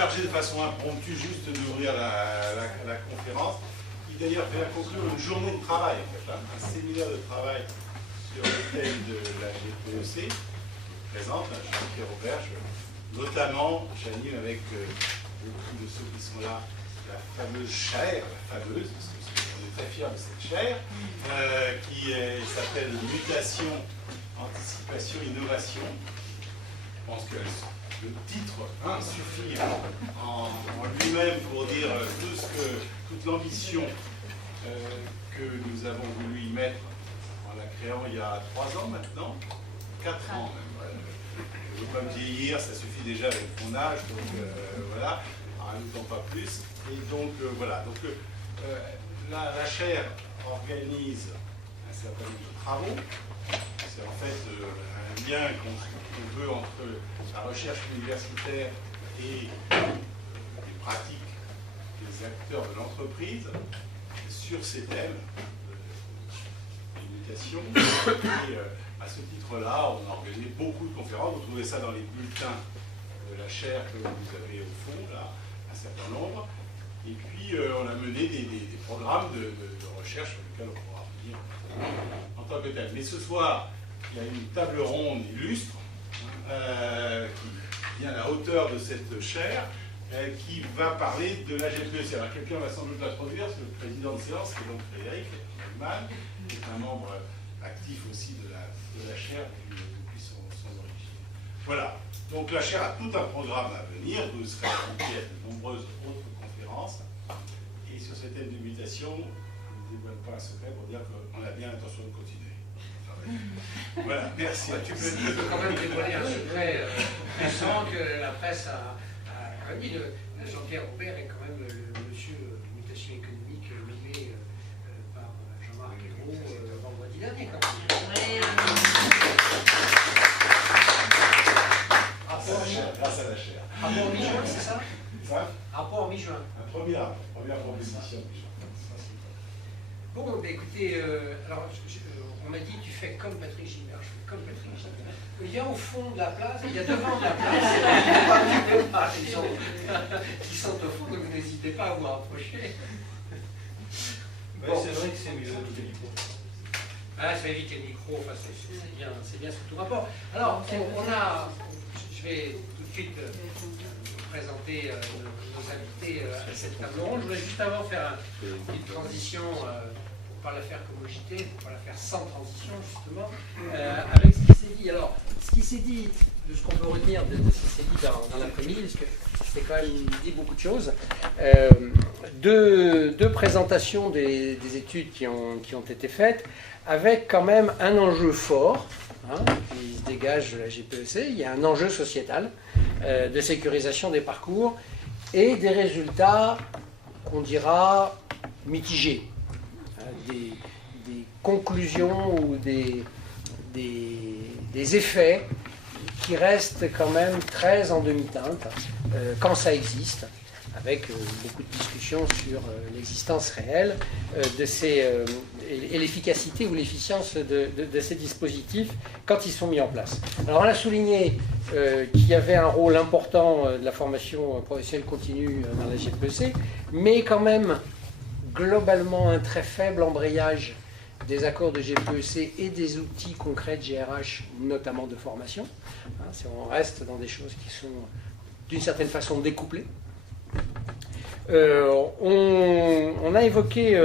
chargé de façon impromptue juste d'ouvrir la conférence. Il d'ailleurs vient conclure une journée de travail, en fait, hein, un séminaire de travail sur le thème de la GPEC. Je présente, hein, Jean-Pierre Auberge. Notamment, j'anime avec beaucoup de ceux qui sont là la fameuse chaire, parce qu'on est très fiers de cette chaire, qui s'appelle Mutation, Anticipation, Innovation. Je pense que le titre suffit en lui-même pour dire toute l'ambition que nous avons voulu y mettre en la créant il y a 3 ans maintenant, 4 ans même. Je ne veux pas me vieillir, ça suffit déjà avec mon âge, donc voilà, en rajoutant pas plus. Et donc voilà, donc la chaire organise un certain nombre de travaux. C'est en fait un lien qu'on veut entre la recherche universitaire et les pratiques des acteurs de l'entreprise sur ces thèmes de mutation. Et à ce titre-là, on a organisé beaucoup de conférences. Vous trouvez ça dans les bulletins de la chaire que vous avez au fond, là, un certain nombre. Et puis, on a mené des programmes de recherche sur lesquels on pourra revenir en tant que tel. Mais ce soir, il y a une table ronde illustre qui vient à la hauteur de cette chaire, qui va parler de la GPEC. Alors, quelqu'un va sans doute l'introduire, c'est le président de séance, qui est donc Frédéric Neumann, qui est un membre actif aussi de la chaire depuis son origine. Voilà. Donc, la chaire a tout un programme à venir. Vous serez invité à de nombreuses autres conférences. Et sur ce thème de mutation, je ne dévoile pas un secret pour dire qu'on a bien l'intention de continuer. Voilà, merci. Tu peux quand même dévoiler un secret puissant que la presse a dit. Jean-Pierre Aubert est quand même le monsieur mutation économique nommé par Jean-Marc Ayrault vendredi dernier. Grâce à la chaire. Rapport mi-juin, c'est ça? Ça? Rapport mi-juin. Première proposition. Bon, écoutez, alors on m'a dit tu fais comme Patrick Gilbert, je fais comme Patrick Gilbert. Il y a au fond de la place, il y a devant de la place, les gens qui sont au fond, donc n'hésitez pas à vous rapprocher. Bon. C'est vrai que c'est mieux éviter le micro. Ah, ça évite le micro, enfin, c'est bien sous tout rapport. Alors, je vais tout de suite présenter nos invités à cette table ronde. Je voudrais juste avant faire une transition, pour ne pas la faire comme au JT, pour ne pas la faire sans transition, justement, avec ce qui s'est dit. Alors, ce qui s'est dit, de ce qu'on peut retenir de ce qui s'est dit dans l'après-midi, parce que c'est quand même dit beaucoup de choses, deux présentations des études qui ont été faites, avec quand même un enjeu fort, qui se dégage de la GPEC. Il y a un enjeu sociétal de sécurisation des parcours et des résultats qu'on dira mitigés, des conclusions ou des effets qui restent quand même très en demi-teinte quand ça existe, avec beaucoup de discussions sur l'existence réelle de ces, et l'efficacité ou l'efficience de ces dispositifs quand ils sont mis en place. Alors on a souligné qu'il y avait un rôle important de la formation professionnelle continue dans la GPEC, mais quand même globalement un très faible embrayage des accords de GPEC et des outils concrets de GRH, notamment de formation. Si on reste dans des choses qui sont d'une certaine façon découplées. On a évoqué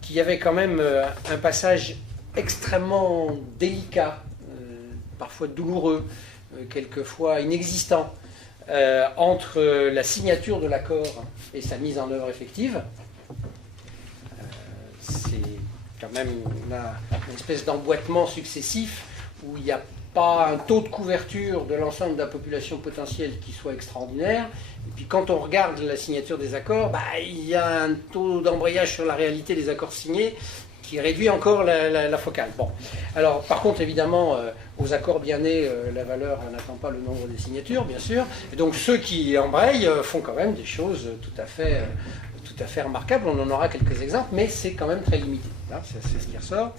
qu'il y avait quand même un passage extrêmement délicat, parfois douloureux, quelquefois inexistant, entre la signature de l'accord et sa mise en œuvre effective. C'est quand même une espèce d'emboîtement successif où il n'y a pas un taux de couverture de l'ensemble de la population potentielle qui soit extraordinaire. Et puis quand on regarde la signature des accords, il y a un taux d'embrayage sur la réalité des accords signés qui réduit encore la focale. Bon. Alors par contre, évidemment, aux accords bien nés, la valeur n'attend pas le nombre des signatures, bien sûr. Et donc ceux qui embrayent font quand même des choses tout à fait remarquables. On en aura quelques exemples, mais c'est quand même très limité. Là, c'est ce qui ressort.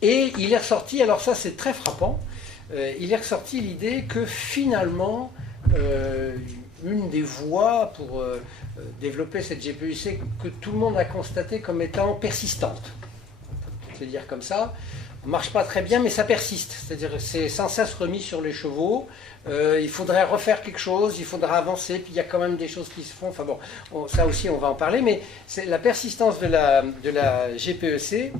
Et il est ressorti, alors ça c'est très frappant, il est ressorti l'idée que finalement, une des voies pour développer cette GPEC que tout le monde a constaté comme étant persistante. Je vais dire comme ça, ne marche pas très bien, mais ça persiste. C'est-à-dire que c'est sans cesse remis sur les chevaux. Il faudrait refaire quelque chose, il faudra avancer, puis il y a quand même des choses qui se font. Enfin bon, ça aussi, on va en parler, mais c'est la persistance de la GPEC,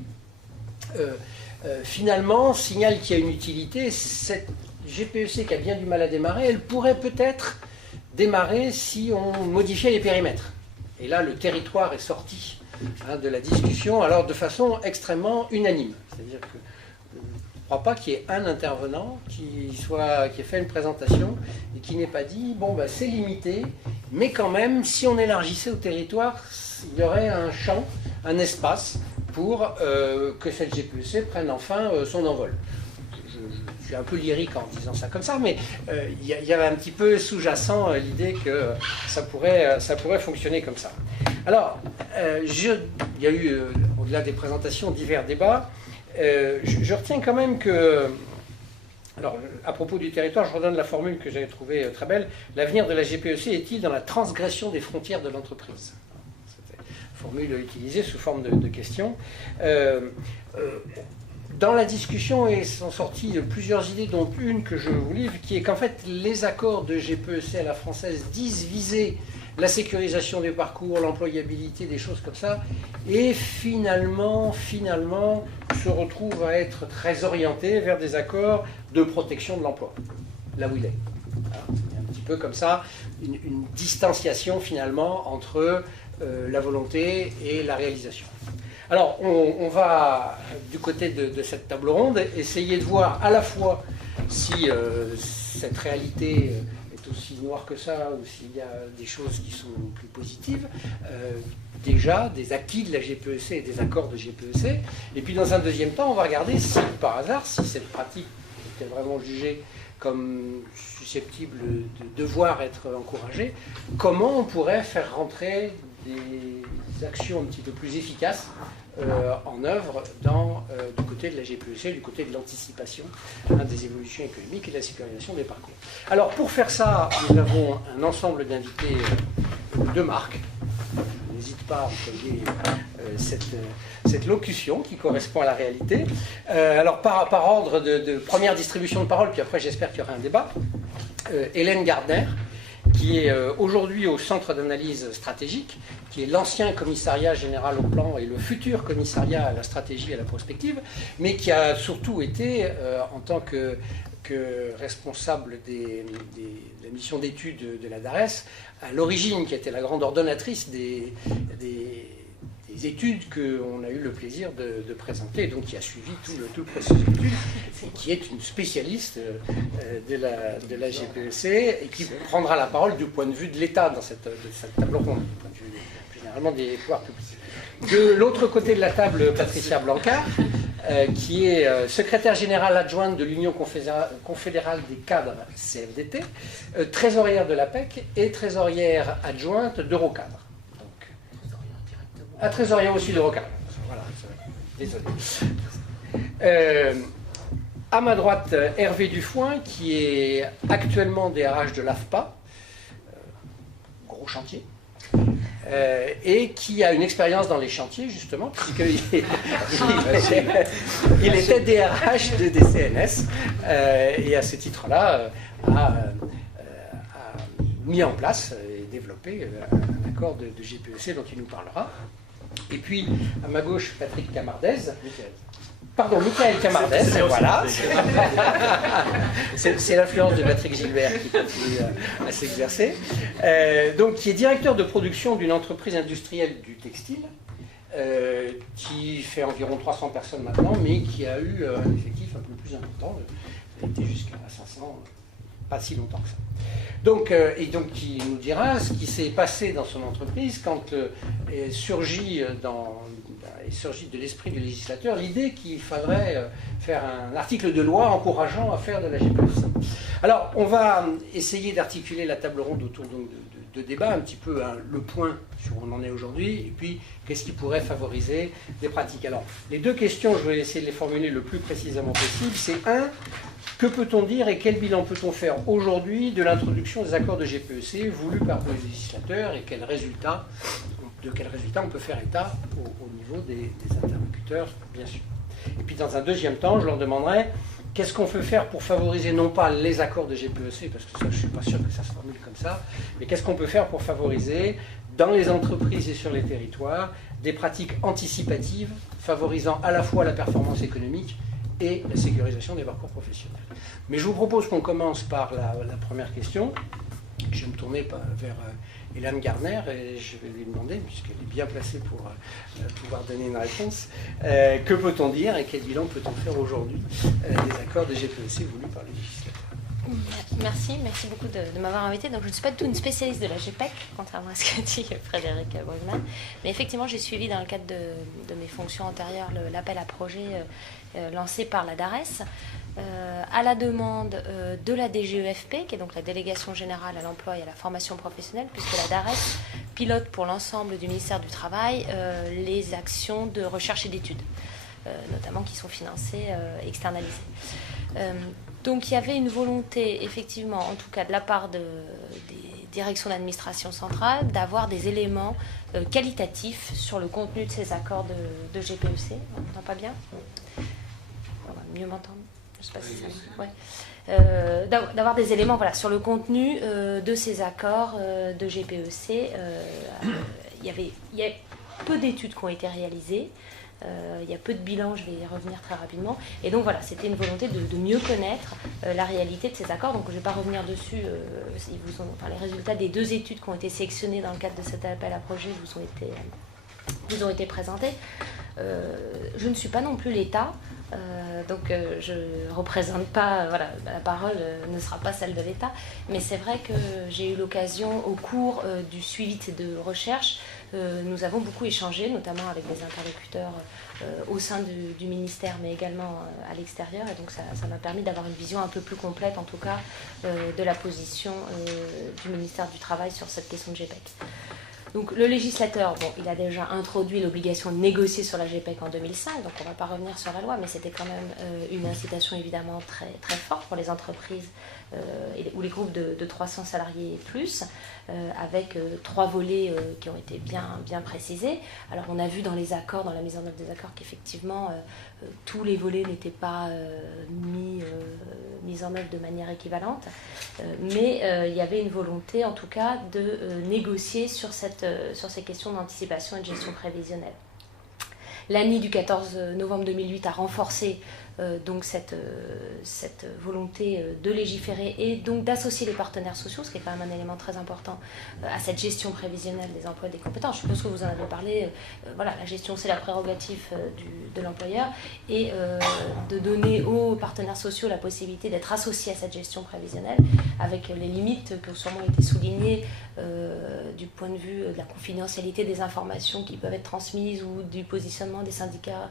finalement, signale qu'il y a une utilité. Cette GPEC qui a bien du mal à démarrer, elle pourrait peut-être démarrer si on modifiait les périmètres. Et là, le territoire est sorti de la discussion, alors de façon extrêmement unanime. C'est-à-dire que je ne crois pas qu'il y ait un intervenant qui ait fait une présentation et qui n'ait pas dit, bon, ben, c'est limité, mais quand même, si on élargissait au territoire, il y aurait un champ, un espace pour que cette GPEC prenne enfin son envol. Je suis un peu lyrique en disant ça comme ça, mais il y avait un petit peu sous-jacent l'idée que ça pourrait fonctionner comme ça. Alors, il y a eu, au-delà des présentations, divers débats. Je retiens quand même que, alors, à propos du territoire, je redonne la formule que j'avais trouvée très belle. L'avenir de la GPEC est-il dans la transgression des frontières de l'entreprise? C'était une formule utilisée sous forme de question. Dans la discussion sont sorties plusieurs idées, dont une que je vous livre, qui est qu'en fait, les accords de GPEC à la française disent viser la sécurisation des parcours, l'employabilité, des choses comme ça, et finalement, se retrouvent à être très orientés vers des accords de protection de l'emploi, là où il est. Voilà. Il y a un petit peu comme ça, une distanciation finalement entre la volonté et la réalisation. Alors, on va, du côté de cette table ronde, essayer de voir à la fois si cette réalité est aussi noire que ça, ou s'il y a des choses qui sont plus positives, déjà des acquis de la GPEC et des accords de GPEC. Et puis, dans un deuxième temps, on va regarder si, par hasard, si cette pratique était vraiment jugée comme susceptible de devoir être encouragée, comment on pourrait faire rentrer des actions un petit peu plus efficaces en œuvre du côté de la GPEC, du côté de l'anticipation des évolutions économiques et de la sécurisation des parcours. Alors pour faire ça, nous avons un ensemble d'invités de marque. Je n'hésite pas à employer cette locution qui correspond à la réalité. Alors par ordre de première distribution de parole, puis après j'espère qu'il y aura un débat. Hélène Gardner, qui est aujourd'hui au Centre d'analyse stratégique, qui est l'ancien commissariat général au plan et le futur commissariat à la stratégie et à la prospective, mais qui a surtout été, en tant que responsable de la mission d'études de la DARES, à l'origine, qui était la grande ordonnatrice des études qu'on a eu le plaisir de présenter, donc qui a suivi tout le processus d'études, et qui est une spécialiste de la GPEC, et qui prendra la parole du point de vue de l'État dans cette table ronde, du point de vue généralement des pouvoirs publics. De l'autre côté de la table, Patricia Blancard, qui est secrétaire générale adjointe de l'Union confédérale des cadres CFDT, trésorière de l'APEC et trésorière adjointe d'Eurocadre. À trésorier aussi d'Eurocadre. Voilà, désolé. À ma droite, Hervé Dufoin, qui est actuellement DRH de l'AFPA, gros chantier, et qui a une expérience dans les chantiers, justement, puisqu'il il était DRH de DCNS, et à ce titre-là a mis en place et développé un accord de GPEC dont il nous parlera. Et puis, à ma gauche, Patrick Camardez. Pardon, Michael Camardez, voilà. C'est l'influence de Patrick Gilbert qui continue à s'exercer. Donc, qui est directeur de production d'une entreprise industrielle du textile, qui fait environ 300 personnes maintenant, mais qui a eu un effectif un peu plus important. Il était jusqu'à 500, pas si longtemps que ça. Donc, et donc, qui nous dira ce qui s'est passé dans son entreprise quand surgit de l'esprit du législateur l'idée qu'il faudrait faire un article de loi encourageant à faire de la GPEC. Alors, on va essayer d'articuler la table ronde autour de débats, un petit peu le point sur où on en est aujourd'hui, et puis qu'est-ce qui pourrait favoriser des pratiques. Alors, les deux questions, je vais essayer de les formuler le plus précisément possible. C'est Que peut-on dire et quel bilan peut-on faire aujourd'hui de l'introduction des accords de GPEC voulus par vos législateurs et de quels résultats on peut faire état au niveau des interlocuteurs, bien sûr. Et puis dans un deuxième temps, je leur demanderai qu'est-ce qu'on peut faire pour favoriser non pas les accords de GPEC, parce que ça, je ne suis pas sûr que ça se formule comme ça, mais qu'est-ce qu'on peut faire pour favoriser dans les entreprises et sur les territoires des pratiques anticipatives favorisant à la fois la performance économique et la sécurisation des parcours professionnels. Mais je vous propose qu'on commence par la première question. Je vais me tourner vers Hélène Garner et je vais lui demander, puisqu'elle est bien placée pour pouvoir donner une réponse, que peut-on dire et quel bilan peut-on faire aujourd'hui des accords de GPEC voulus par le législateur? Merci beaucoup de m'avoir invité. Donc, je ne suis pas du tout une spécialiste de la GPEC, contrairement à ce qu'a dit Frédéric Brugman. Mais effectivement, j'ai suivi dans le cadre de mes fonctions antérieures l'appel à projet lancé par la DARES à la demande de la DGEFP, qui est donc la Délégation Générale à l'Emploi et à la Formation Professionnelle, puisque la DARES pilote pour l'ensemble du ministère du Travail les actions de recherche et d'études, notamment qui sont financées, externalisées. Donc il y avait une volonté, effectivement, en tout cas de la part des directions d'administration centrale, d'avoir des éléments qualitatifs sur le contenu de ces accords de GPEC. On n'entend pas bien? On va mieux m'entendre? Je ne sais pas si ça... Ouais. D'avoir des éléments sur le contenu de ces accords de GPEC. Il y a peu d'études qui ont été réalisées. Il y a peu de bilans, je vais y revenir très rapidement. Et donc voilà, c'était une volonté de mieux connaître la réalité de ces accords. Donc je ne vais pas revenir dessus. Les résultats des 2 études qui ont été sélectionnées dans le cadre de cet appel à projet vous ont été présentés. Je ne suis pas non plus l'État. Donc je ne représente pas, la parole ne sera pas celle de l'État, mais c'est vrai que j'ai eu l'occasion au cours du suivi de ces 2 recherches, nous avons beaucoup échangé, notamment avec des interlocuteurs au sein du ministère, mais également à l'extérieur, et donc ça m'a permis d'avoir une vision un peu plus complète, en tout cas, de la position du ministère du Travail sur cette question de GPEC. Donc le législateur, il a déjà introduit l'obligation de négocier sur la GPEC en 2005, donc on ne va pas revenir sur la loi, mais c'était quand même une incitation évidemment très, très forte pour les entreprises ou les groupes de 300 salariés et plus, avec 3 volets qui ont été bien précisés. Alors on a vu dans les accords, dans la mise en œuvre des accords, qu'effectivement tous les volets n'étaient pas mis en œuvre de manière équivalente, mais il y avait une volonté en tout cas de négocier sur ces questions d'anticipation et de gestion prévisionnelle. L'ANI du 14 novembre 2008 a renforcé donc cette volonté de légiférer et donc d'associer les partenaires sociaux, ce qui est quand même un élément très important à cette gestion prévisionnelle des emplois et des compétences. Je suppose que vous en avez parlé. La gestion, c'est la prérogative de l'employeur, et de donner aux partenaires sociaux la possibilité d'être associés à cette gestion prévisionnelle, avec les limites qui ont sûrement été soulignées du point de vue de la confidentialité des informations qui peuvent être transmises ou du positionnement des syndicats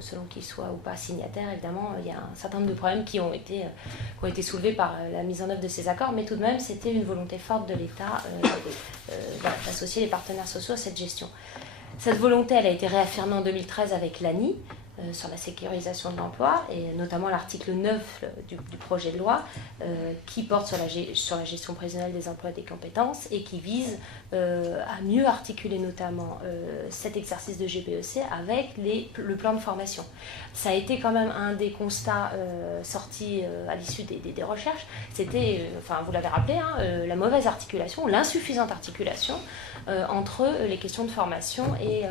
selon qu'ils soient ou pas signataires. Évidemment, il y a un certain nombre de problèmes qui ont été soulevés par la mise en œuvre de ces accords, mais tout de même, c'était une volonté forte de l'État d'associer les partenaires sociaux à cette gestion. Cette volonté, elle a été réaffirmée en 2013 avec l'ANI, sur la sécurisation de l'emploi, et notamment l'article 9 du projet de loi qui porte sur la gestion prévisionnelle des emplois et des compétences, et qui vise à mieux articuler notamment cet exercice de GPEC avec le plan de formation. Ça a été quand même un des constats sortis à l'issue des recherches. C'était, vous l'avez rappelé, la mauvaise articulation, l'insuffisante articulation entre les questions de formation et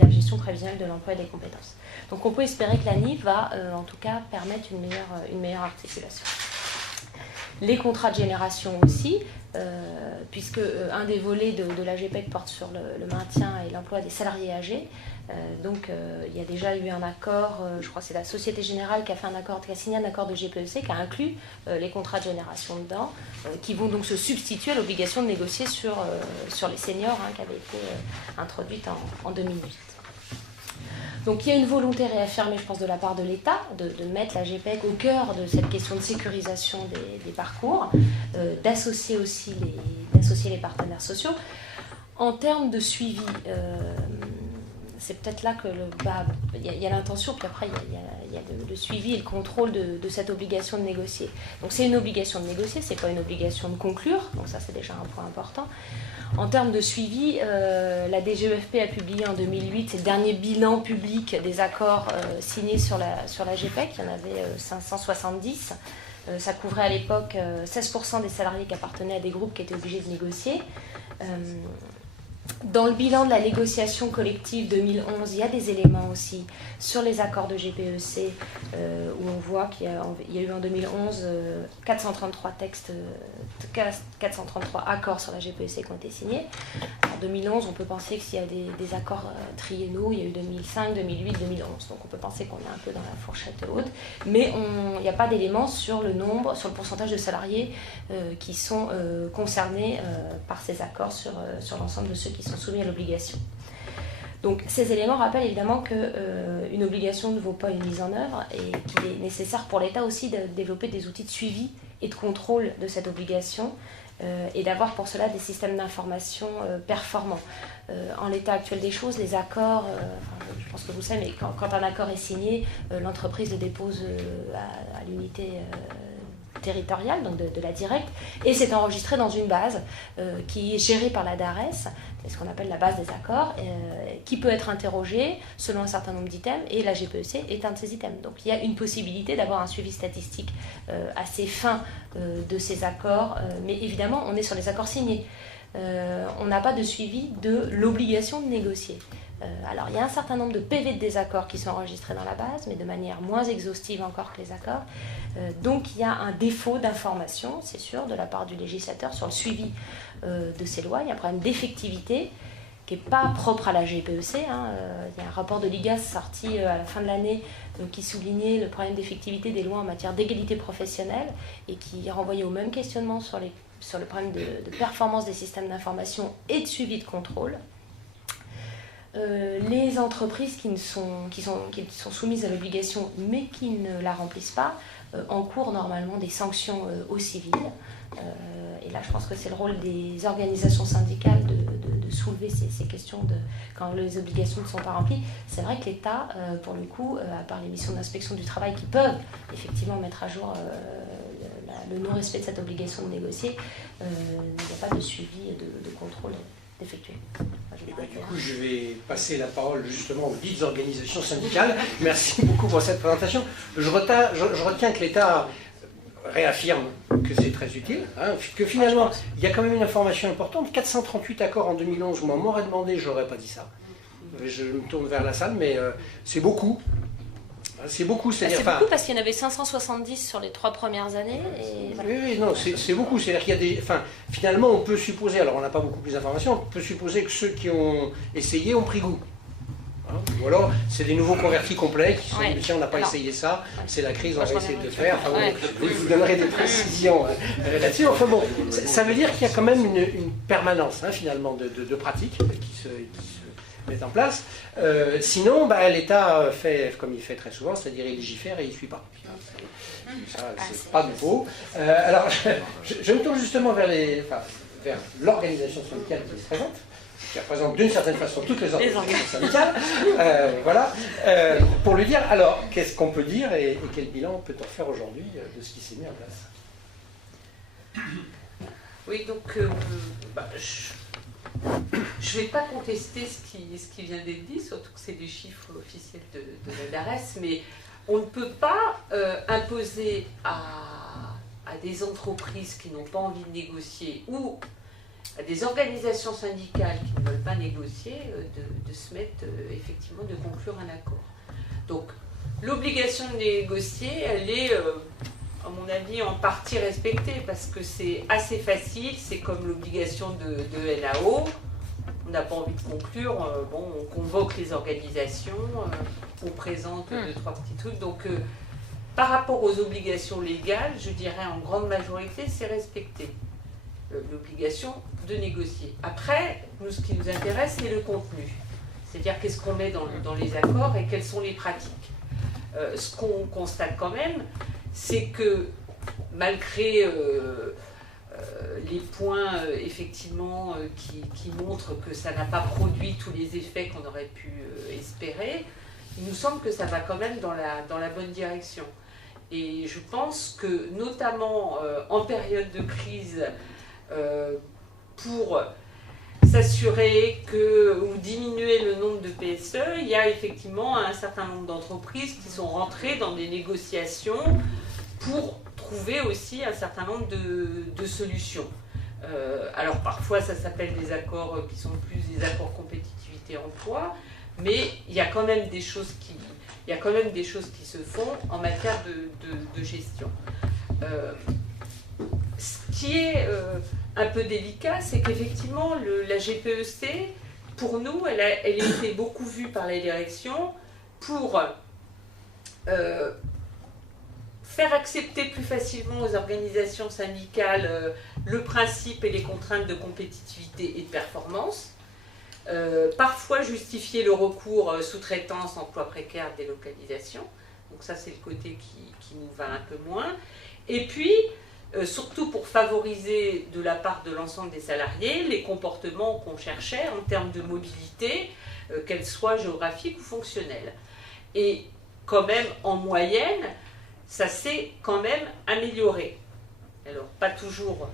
la gestion prévisionnelle de l'emploi et des compétences. Donc on peut espérer que l'ANI va en tout cas permettre une meilleure articulation. Les contrats de génération aussi, puisque un des volets de la GPEC porte sur le maintien et l'emploi des salariés âgés. Donc il y a déjà eu un accord, je crois que c'est la Société Générale qui a signé un accord de GPEC qui a inclus les contrats de génération dedans, qui vont donc se substituer à l'obligation de négocier sur les seniors qui avait été introduite en 2008. Donc il y a une volonté réaffirmée, je pense, de la part de l'État de mettre la GPEC au cœur de cette question de sécurisation des parcours, d'associer aussi les partenaires sociaux. En termes de suivi, c'est peut-être là que il y a l'intention, puis après il y a le suivi et le contrôle de cette obligation de négocier. Donc c'est une obligation de négocier, c'est pas une obligation de conclure, donc ça c'est déjà un point important. En termes de suivi, la DGEFP a publié en 2008 ses derniers bilans publics des accords signés sur la GPEC, il y en avait 570. Ça couvrait à l'époque 16% des salariés qui appartenaient à des groupes qui étaient obligés de négocier. Dans le bilan de la négociation collective 2011, il y a des éléments aussi sur les accords de GPEC, où on voit qu'il y a eu en 2011 433 accords sur la GPEC qui ont été signés. En 2011, on peut penser que s'il y a des accords triennaux, il y a eu 2005, 2008, 2011. Donc on peut penser qu'on est un peu dans la fourchette haute. Mais il n'y a pas d'éléments sur le nombre, sur le pourcentage de salariés qui sont concernés par ces accords sur l'ensemble de ceux qui sont soumis à l'obligation. Donc ces éléments rappellent évidemment qu'une obligation ne vaut pas une mise en œuvre et qu'il est nécessaire pour l'État aussi de développer des outils de suivi et de contrôle de cette obligation et d'avoir pour cela des systèmes d'information performants. En l'état actuel des choses, les accords, je pense que vous le savez, mais quand un accord est signé, l'entreprise le dépose à l'unité territoriale, donc de la directe, et c'est enregistré dans une base qui est gérée par la DARES, c'est ce qu'on appelle la base des accords, qui peut être interrogée selon un certain nombre d'items, et la GPEC est un de ces items. Donc il y a une possibilité d'avoir un suivi statistique assez fin de ces accords, mais évidemment on est sur les accords signés. On n'a pas de suivi de l'obligation de négocier. Alors, il y a un certain nombre de PV de désaccord qui sont enregistrés dans la base, mais de manière moins exhaustive encore que les accords. Donc, il y a un défaut d'information, c'est sûr, de la part du législateur sur le suivi de ces lois. Il y a un problème d'effectivité qui n'est pas propre à la GPEC. Il y a un rapport de l'IGAS sorti à la fin de l'année qui soulignait le problème d'effectivité des lois en matière d'égalité professionnelle et qui renvoyait au même questionnement sur le problème de performance des systèmes d'information et de suivi de contrôle. Les entreprises qui sont soumises à l'obligation mais qui ne la remplissent pas encourent normalement des sanctions au civil. Et là, je pense que c'est le rôle des organisations syndicales de soulever ces questions quand les obligations ne sont pas remplies. C'est vrai que l'État, pour le coup, à part les missions d'inspection du travail qui peuvent effectivement mettre à jour le non-respect de cette obligation de négocier, il n'y a pas de suivi de contrôle d'effectuer. Du coup, je vais passer la parole justement aux dites organisations syndicales. Merci beaucoup pour cette présentation. Je retiens que l'État réaffirme que c'est très utile, que finalement, il y a quand même une information importante. 438 accords en 2011, moi, m'aurait demandé, je n'aurais pas dit ça. Je me tourne vers la salle, mais c'est beaucoup. C'est beaucoup, c'est-à-dire... C'est beaucoup parce qu'il y en avait 570 sur les 3 premières années. Et voilà. Oui, non, c'est beaucoup. C'est-à-dire qu'il y a des... Enfin, finalement, on peut supposer, alors on n'a pas beaucoup plus d'informations, on peut supposer que ceux qui ont essayé ont pris goût. Ou alors, c'est des nouveaux convertis complets qui sont dit, tiens, on n'a pas essayé ça, c'est la crise, on va essayer de le faire. Enfin, je vous donnerai des précisions là-dessus. Enfin bon, ça veut dire qu'il y a quand même une permanence, finalement, de pratiques qui se mettent en place. Sinon, l'État fait comme il fait très souvent, c'est-à-dire il légifère et il ne suit pas. Ça, c'est pas nouveau. Alors, je me tourne justement vers l'organisation syndicale qui se présente, qui représente d'une certaine façon toutes les organisations syndicales, voilà, pour lui dire, alors, qu'est-ce qu'on peut dire et quel bilan peut-on faire aujourd'hui de ce qui s'est mis en place? Oui, donc, je ne vais pas contester ce qui vient d'être dit, surtout que c'est des chiffres officiels de la DARES, mais on ne peut pas imposer à des entreprises qui n'ont pas envie de négocier ou à des organisations syndicales qui ne veulent pas négocier de se mettre, effectivement, de conclure un accord. Donc, l'obligation de négocier, elle est, à mon avis, en partie respectée parce que c'est assez facile, c'est comme l'obligation de NAO. On n'a pas envie de conclure, on convoque les organisations, on présente 2-3 petits trucs. Donc, par rapport aux obligations légales, je dirais en grande majorité, c'est respecté. L'obligation de négocier. Après, ce qui nous intéresse, c'est le contenu. C'est-à-dire qu'est-ce qu'on met dans les accords et quelles sont les pratiques. Ce qu'on constate quand même, c'est que malgré les points effectivement qui montrent que ça n'a pas produit tous les effets qu'on aurait pu espérer, il nous semble que ça va quand même dans la bonne direction. Et je pense que notamment en période de crise, pour s'assurer ou diminuer le nombre de PSE, il y a effectivement un certain nombre d'entreprises qui sont rentrées dans des négociations pour trouver aussi un certain nombre de solutions. Alors parfois ça s'appelle des accords qui sont plus des accords compétitivité-emploi, mais il y a quand même des choses qui se font en matière de gestion. Ce qui est un peu délicat, c'est qu'effectivement la GPEC, pour nous, elle a été beaucoup vue par la direction pour faire accepter plus facilement aux organisations syndicales le principe et les contraintes de compétitivité et de performance, parfois justifier le recours sous-traitance, emploi précaire, délocalisation. Donc ça, c'est le côté qui nous va un peu moins. Et puis, surtout pour favoriser de la part de l'ensemble des salariés les comportements qu'on cherchait en termes de mobilité, qu'elle soit géographique ou fonctionnelle. Et quand même, en moyenne, ça s'est quand même amélioré. Alors, pas toujours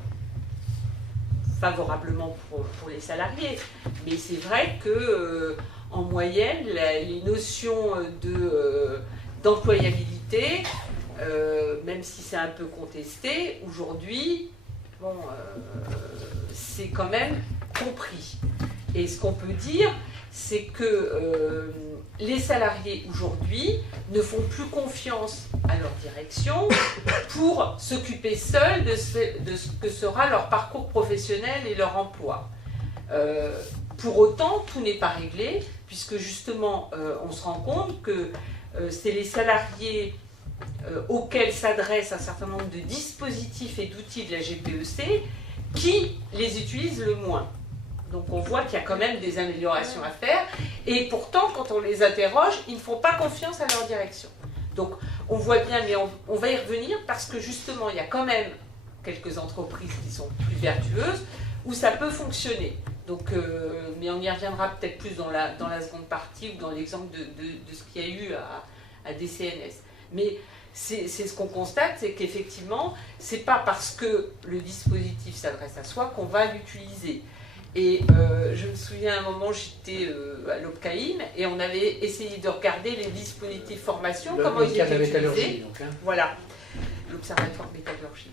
favorablement pour les salariés, mais c'est vrai que en moyenne, les notions d'employabilité, même si c'est un peu contesté, aujourd'hui, bon, c'est quand même compris. Et ce qu'on peut dire, c'est que les salariés aujourd'hui ne font plus confiance à leur direction pour s'occuper seuls de ce que sera leur parcours professionnel et leur emploi. Pour autant, tout n'est pas réglé, puisque justement, on se rend compte que c'est les salariés auxquels s'adressent un certain nombre de dispositifs et d'outils de la GPEC qui les utilisent le moins. Donc on voit qu'il y a quand même des améliorations à faire, et pourtant, quand on les interroge, ils ne font pas confiance à leur direction. Donc on voit bien, mais on va y revenir, parce que justement, il y a quand même quelques entreprises qui sont plus vertueuses, où ça peut fonctionner. Donc, mais on y reviendra peut-être plus dans la seconde partie, ou dans l'exemple de ce qu'il y a eu à DCNS. Mais c'est ce qu'on constate, c'est qu'effectivement, c'est pas parce que le dispositif s'adresse à soi qu'on va l'utiliser. Et je me souviens à un moment, j'étais à l'OPCAIM et on avait essayé de regarder les dispositifs formation, comment ils étaient utilisés. Voilà, l'Observatoire de métallurgie.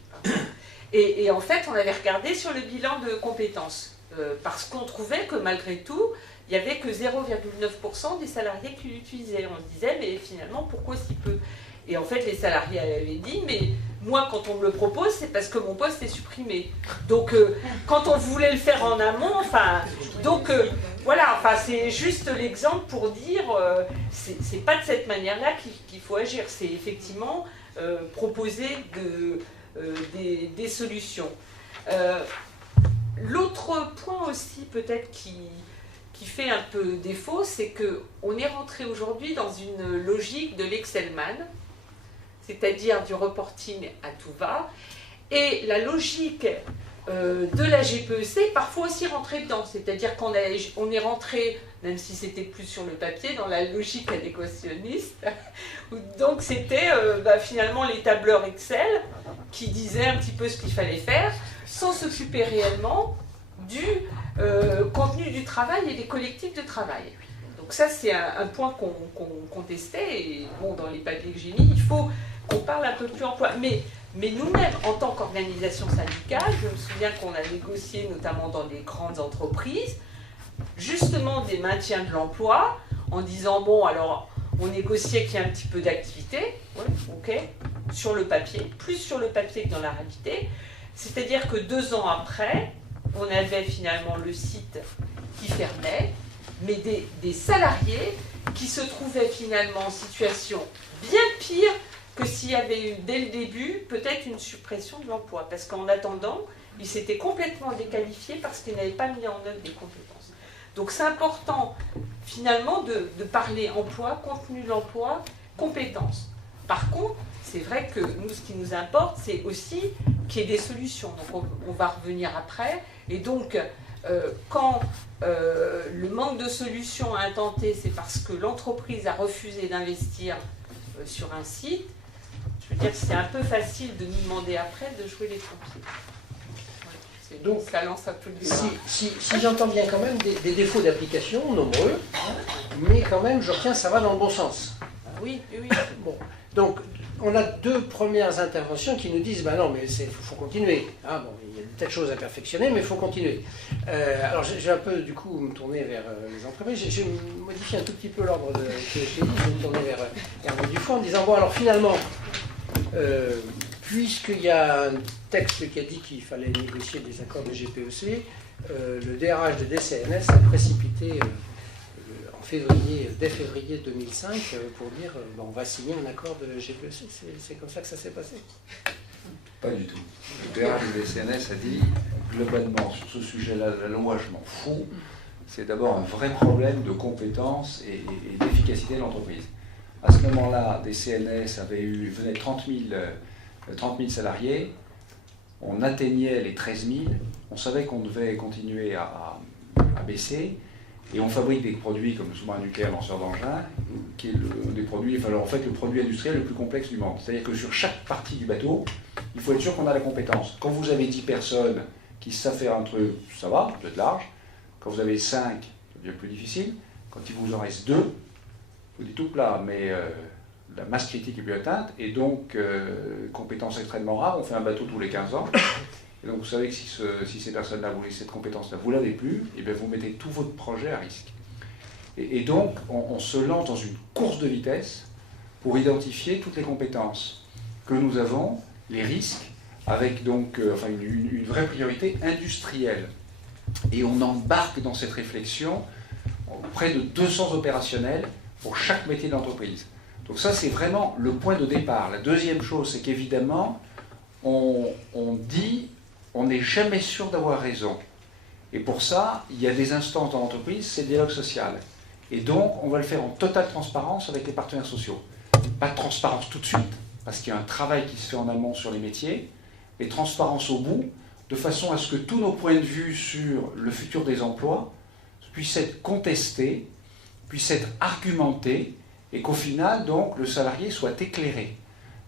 Et en fait, on avait regardé sur le bilan de compétences, parce qu'on trouvait que malgré tout, il n'y avait que 0,9% des salariés qui l'utilisaient. On se disait, mais finalement, pourquoi si peu ? Et en fait, les salariés avaient dit, mais moi, quand on me le propose, c'est parce que mon poste est supprimé. Donc, quand on voulait le faire en amont, enfin... Donc, voilà, enfin, c'est juste l'exemple pour dire, c'est pas de cette manière-là qu'il faut agir. C'est effectivement proposer des solutions. L'autre point aussi, peut-être, qui fait un peu défaut, c'est qu'on est rentré aujourd'hui dans une logique de l'Excelman, c'est-à-dire du reporting à tout va, et la logique de la GPEC parfois aussi rentrée dedans, c'est-à-dire qu'on est rentré, même si c'était plus sur le papier, dans la logique adéquationniste, donc c'était finalement les tableurs Excel qui disaient un petit peu ce qu'il fallait faire, sans s'occuper réellement du contenu du travail et des collectifs de travail. Donc ça, c'est un point qu'on testait, et bon, dans les papiers que j'ai mis, il faut qu'on parle un peu plus emploi. Mais nous-mêmes, en tant qu'organisation syndicale, je me souviens qu'on a négocié, notamment dans des grandes entreprises, justement des maintiens de l'emploi, en disant, bon, alors, on négociait qu'il y ait un petit peu d'activité, ouais, ok, sur le papier, plus sur le papier que dans la réalité. C'est-à-dire que 2 ans après, on avait finalement le site qui fermait, mais des salariés qui se trouvaient finalement en situation bien pire que s'il y avait eu dès le début peut-être une suppression de l'emploi. Parce qu'en attendant, ils s'étaient complètement déqualifiés parce qu'ils n'avaient pas mis en œuvre des compétences. Donc c'est important finalement de parler emploi, contenu de l'emploi, compétences. Par contre, c'est vrai que nous, ce qui nous importe, c'est aussi qu'il y ait des solutions. Donc on va revenir après. Et donc, quand le manque de solutions à un temps T, c'est parce que l'entreprise a refusé d'investir sur un site, je veux dire que c'est un peu facile de nous demander après de jouer les pompiers. Voilà. Donc ça lance un peu le débat. Si j'entends bien quand même des défauts d'application, nombreux, mais quand même, je retiens, ça va dans le bon sens. Oui, oui, oui. Bon. Donc, on a deux premières interventions qui nous disent, ben non, mais il faut continuer. Ah, bon, il y a des tas de choses à perfectionner, mais il faut continuer. Alors, je vais un peu, du coup, me tourner vers les entreprises. Je vais modifier un tout petit peu l'ordre que j'ai dit. Je vais me tourner vers Hervé Dufour en disant, bon, alors finalement, puisqu'il y a un texte qui a dit qu'il fallait négocier des accords de GPEC, le DRH de DCNS a précipité dès février 2005 pour dire on va signer un accord de GPEC. C'est comme ça que ça s'est passé? Pas du tout. Le DRH de DCNS a dit globalement sur ce sujet-là, la loi, je m'en fous. C'est d'abord un vrai problème de compétence et d'efficacité de l'entreprise. À ce moment-là, DCNS venait de 30 000 salariés, on atteignait les 13 000, on savait qu'on devait continuer à baisser. Et on fabrique des produits comme le sous-marin nucléaire lanceur d'engins, qui est le produit industriel le plus complexe du monde. C'est-à-dire que sur chaque partie du bateau, il faut être sûr qu'on a la compétence. Quand vous avez 10 personnes qui savent faire un truc, ça va, vous êtes large. Quand vous avez 5, ça devient plus difficile. Quand il vous en reste 2, vous dites tout plat, mais la masse critique est plus atteinte, et donc, compétence extrêmement rare, on fait un bateau tous les 15 ans. Et donc vous savez que si ces personnes-là voulaient cette compétence-là, vous ne l'avez plus, et bien vous mettez tout votre projet à risque. Et donc on se lance dans une course de vitesse pour identifier toutes les compétences que nous avons, les risques, avec donc une vraie priorité industrielle. Et on embarque dans cette réflexion près de 200 opérationnels pour chaque métier de l'entreprise. Donc ça c'est vraiment le point de départ. La deuxième chose, c'est qu'évidemment, on dit on n'est jamais sûr d'avoir raison. Et pour ça, il y a des instances dans l'entreprise, c'est le dialogue social. Et donc, on va le faire en totale transparence avec les partenaires sociaux. Pas de transparence tout de suite, parce qu'il y a un travail qui se fait en amont sur les métiers, mais transparence au bout, de façon à ce que tous nos points de vue sur le futur des emplois puissent être contestés, puissent être argumentés, et qu'au final, donc, le salarié soit éclairé.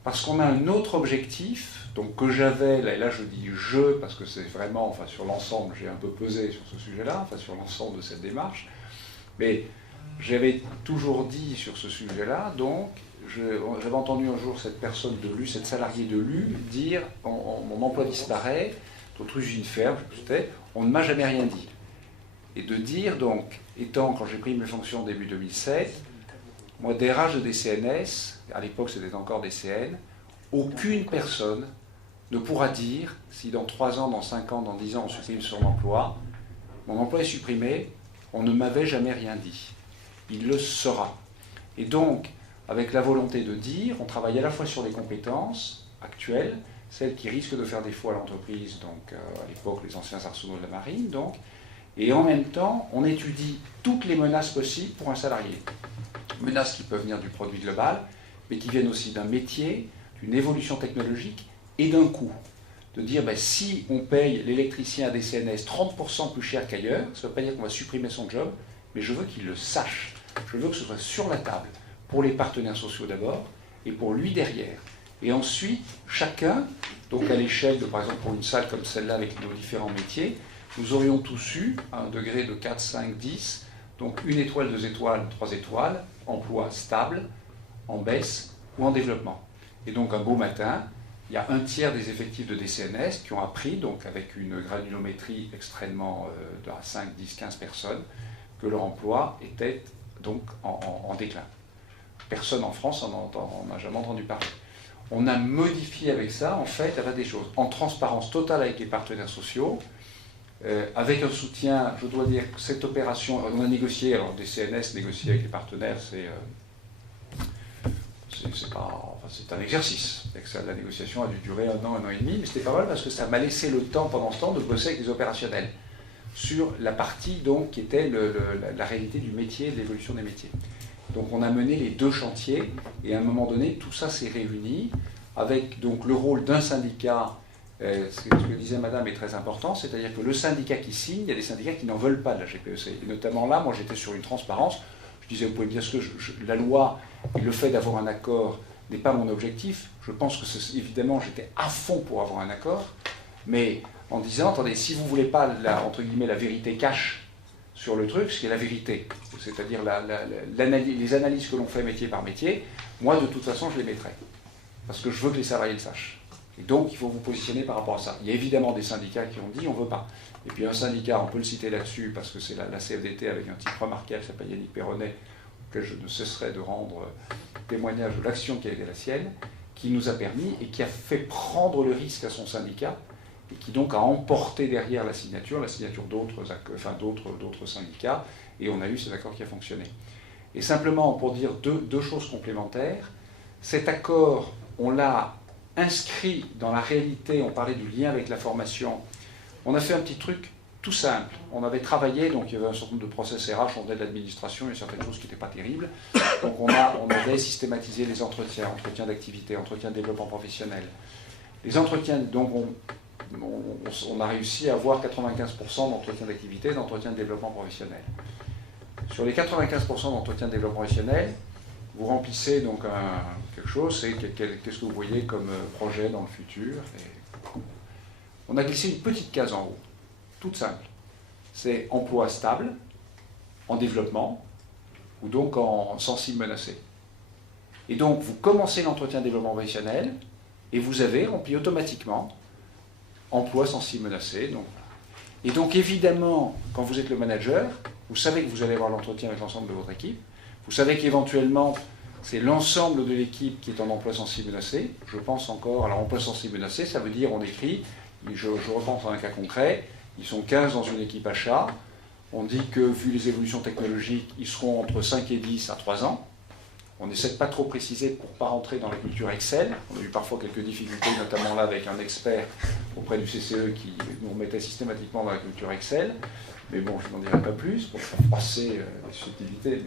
Parce qu'on a un autre objectif, donc que j'avais, et là je dis je, parce que c'est vraiment, sur l'ensemble, j'ai un peu pesé sur ce sujet-là, sur l'ensemble de cette démarche, mais j'avais toujours dit sur ce sujet-là, donc, j'avais entendu un jour cette personne de l'U, cette salariée de l'U, dire mon emploi disparaît, d'autres usines ferment, on ne m'a jamais rien dit. Et de dire, donc, quand j'ai pris mes fonctions début 2007, moi, DRH de DCNS, à l'époque c'était encore DCN, aucune personne ne pourra dire si dans 3 ans, dans 5 ans, dans 10 ans on supprime son emploi, mon emploi est supprimé, on ne m'avait jamais rien dit. Il le sera. Et donc, avec la volonté de dire, on travaille à la fois sur les compétences actuelles, celles qui risquent de faire défaut à l'entreprise, donc à l'époque les anciens arsenaux de la marine, donc, et en même temps, on étudie toutes les menaces possibles pour un salarié. Menaces qui peuvent venir du produit global, mais qui viennent aussi d'un métier, d'une évolution technologique et d'un coût. De dire, si on paye l'électricien à DCNS 30% plus cher qu'ailleurs, ça ne veut pas dire qu'on va supprimer son job, mais je veux qu'il le sache. Je veux que ce soit sur la table, pour les partenaires sociaux d'abord, et pour lui derrière. Et ensuite, chacun, donc à l'échelle de, par exemple, pour une salle comme celle-là, avec nos différents métiers, nous aurions tous eu, à un degré de 4, 5, 10, donc 1 étoile, 2 étoiles, 3 étoiles, emploi stable, en baisse ou en développement. Et donc un beau matin, il y a un tiers des effectifs de DCNS qui ont appris, donc avec une granulométrie extrêmement de 5, 10, 15 personnes, que leur emploi était donc en déclin. Personne en France n'en a jamais entendu parler. On a modifié avec ça, en fait, des choses. En transparence totale avec les partenaires sociaux, avec un soutien, je dois dire que cette opération, on a négocié, alors DCNS négocier avec les partenaires, c'est un exercice. La négociation a dû durer 1 an, 1 an et demi, mais c'était pas mal parce que ça m'a laissé le temps pendant ce temps de bosser avec les opérationnels sur la partie donc, qui était la réalité du métier, de l'évolution des métiers. Donc on a mené les 2 chantiers et à un moment donné, tout ça s'est réuni avec donc, le rôle d'un syndicat Ce que disait madame est très important, c'est-à-dire que le syndicat qui signe, il y a des syndicats qui n'en veulent pas de la GPEC. Et notamment là, moi j'étais sur une transparence, je disais, vous pouvez me dire ce que la loi et le fait d'avoir un accord n'est pas mon objectif. Je pense que évidemment j'étais à fond pour avoir un accord, mais en disant, attendez, si vous ne voulez pas, entre guillemets, la vérité cache sur le truc, ce qui est la vérité, c'est-à-dire les analyses que l'on fait métier par métier, moi de toute façon je les mettrai, parce que je veux que les salariés le sachent. Et donc, il faut vous positionner par rapport à ça. Il y a évidemment des syndicats qui ont dit on ne veut pas. Et puis un syndicat, on peut le citer là-dessus, parce que c'est la CFDT avec un type remarquable qui s'appelle Yannick Perronnet, auquel je ne cesserai de rendre témoignage de l'action qui a été la sienne, qui nous a permis et qui a fait prendre le risque à son syndicat, et qui donc a emporté derrière la signature d'autres syndicats, et on a eu cet accord qui a fonctionné. Et simplement, pour dire deux choses complémentaires, cet accord, on l'a inscrit dans la réalité, on parlait du lien avec la formation, on a fait un petit truc tout simple. On avait travaillé, donc il y avait un certain nombre de process RH, on venait de l'administration, il y a certaines choses qui n'étaient pas terribles. Donc on avait systématisé les entretiens d'activité, entretiens de développement professionnel. Les entretiens, donc on a réussi à avoir 95% d'entretiens d'activité, d'entretiens de développement professionnel. Sur les 95% d'entretiens de développement professionnel, vous remplissez donc quelque chose, c'est qu'est-ce que vous voyez comme projet dans le futur. Et on a glissé une petite case en haut, toute simple. C'est emploi stable, en développement, ou donc en sensible menacé. Et donc vous commencez l'entretien de développement professionnel, et vous avez rempli automatiquement emploi sensible menacé. Et donc évidemment, quand vous êtes le manager, vous savez que vous allez avoir l'entretien avec l'ensemble de votre équipe. Vous savez qu'éventuellement, c'est l'ensemble de l'équipe qui est en emploi sensible menacé. Je pense encore, alors emploi sensible menacé, ça veut dire, on écrit, je repense à un cas concret, ils sont 15 dans une équipe achat, on dit que vu les évolutions technologiques, ils seront entre 5 et 10 à 3 ans. On essaie de pas trop préciser pour ne pas rentrer dans la culture Excel. On a eu parfois quelques difficultés, notamment là avec un expert auprès du CCE qui nous remettait systématiquement dans la culture Excel. Mais bon, je n'en dirai pas plus pour faire passer les subtilités.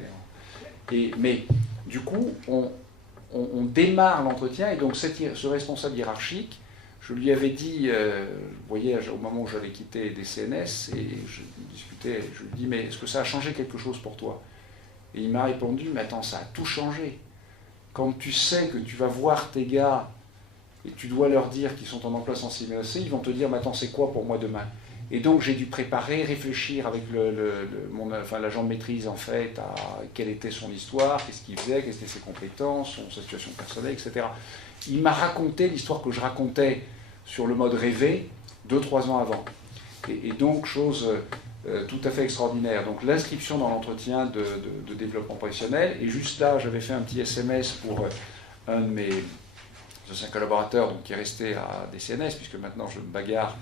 Mais du coup, on démarre l'entretien et donc ce responsable hiérarchique, je lui avais dit, vous voyez, au moment où j'allais quitter des CNS, et je discutais, je lui dis, mais est-ce que ça a changé quelque chose pour toi? Et il m'a répondu, mais attends, ça a tout changé. Quand tu sais que tu vas voir tes gars et tu dois leur dire qu'ils sont en emploi sensible menacé, ils vont te dire, mais attends, c'est quoi pour moi demain? Et donc j'ai dû préparer, réfléchir avec l'agent de maîtrise en fait à quelle était son histoire, qu'est-ce qu'il faisait, quelles étaient ses compétences, sa situation personnelle, etc. Il m'a raconté l'histoire que je racontais sur le mode rêvé 2-3 ans avant. Et donc chose tout à fait extraordinaire. Donc l'inscription dans l'entretien de développement professionnel, et juste là j'avais fait un petit SMS pour un de mes anciens collaborateurs donc, qui est resté à des CNS, puisque maintenant je me bagarre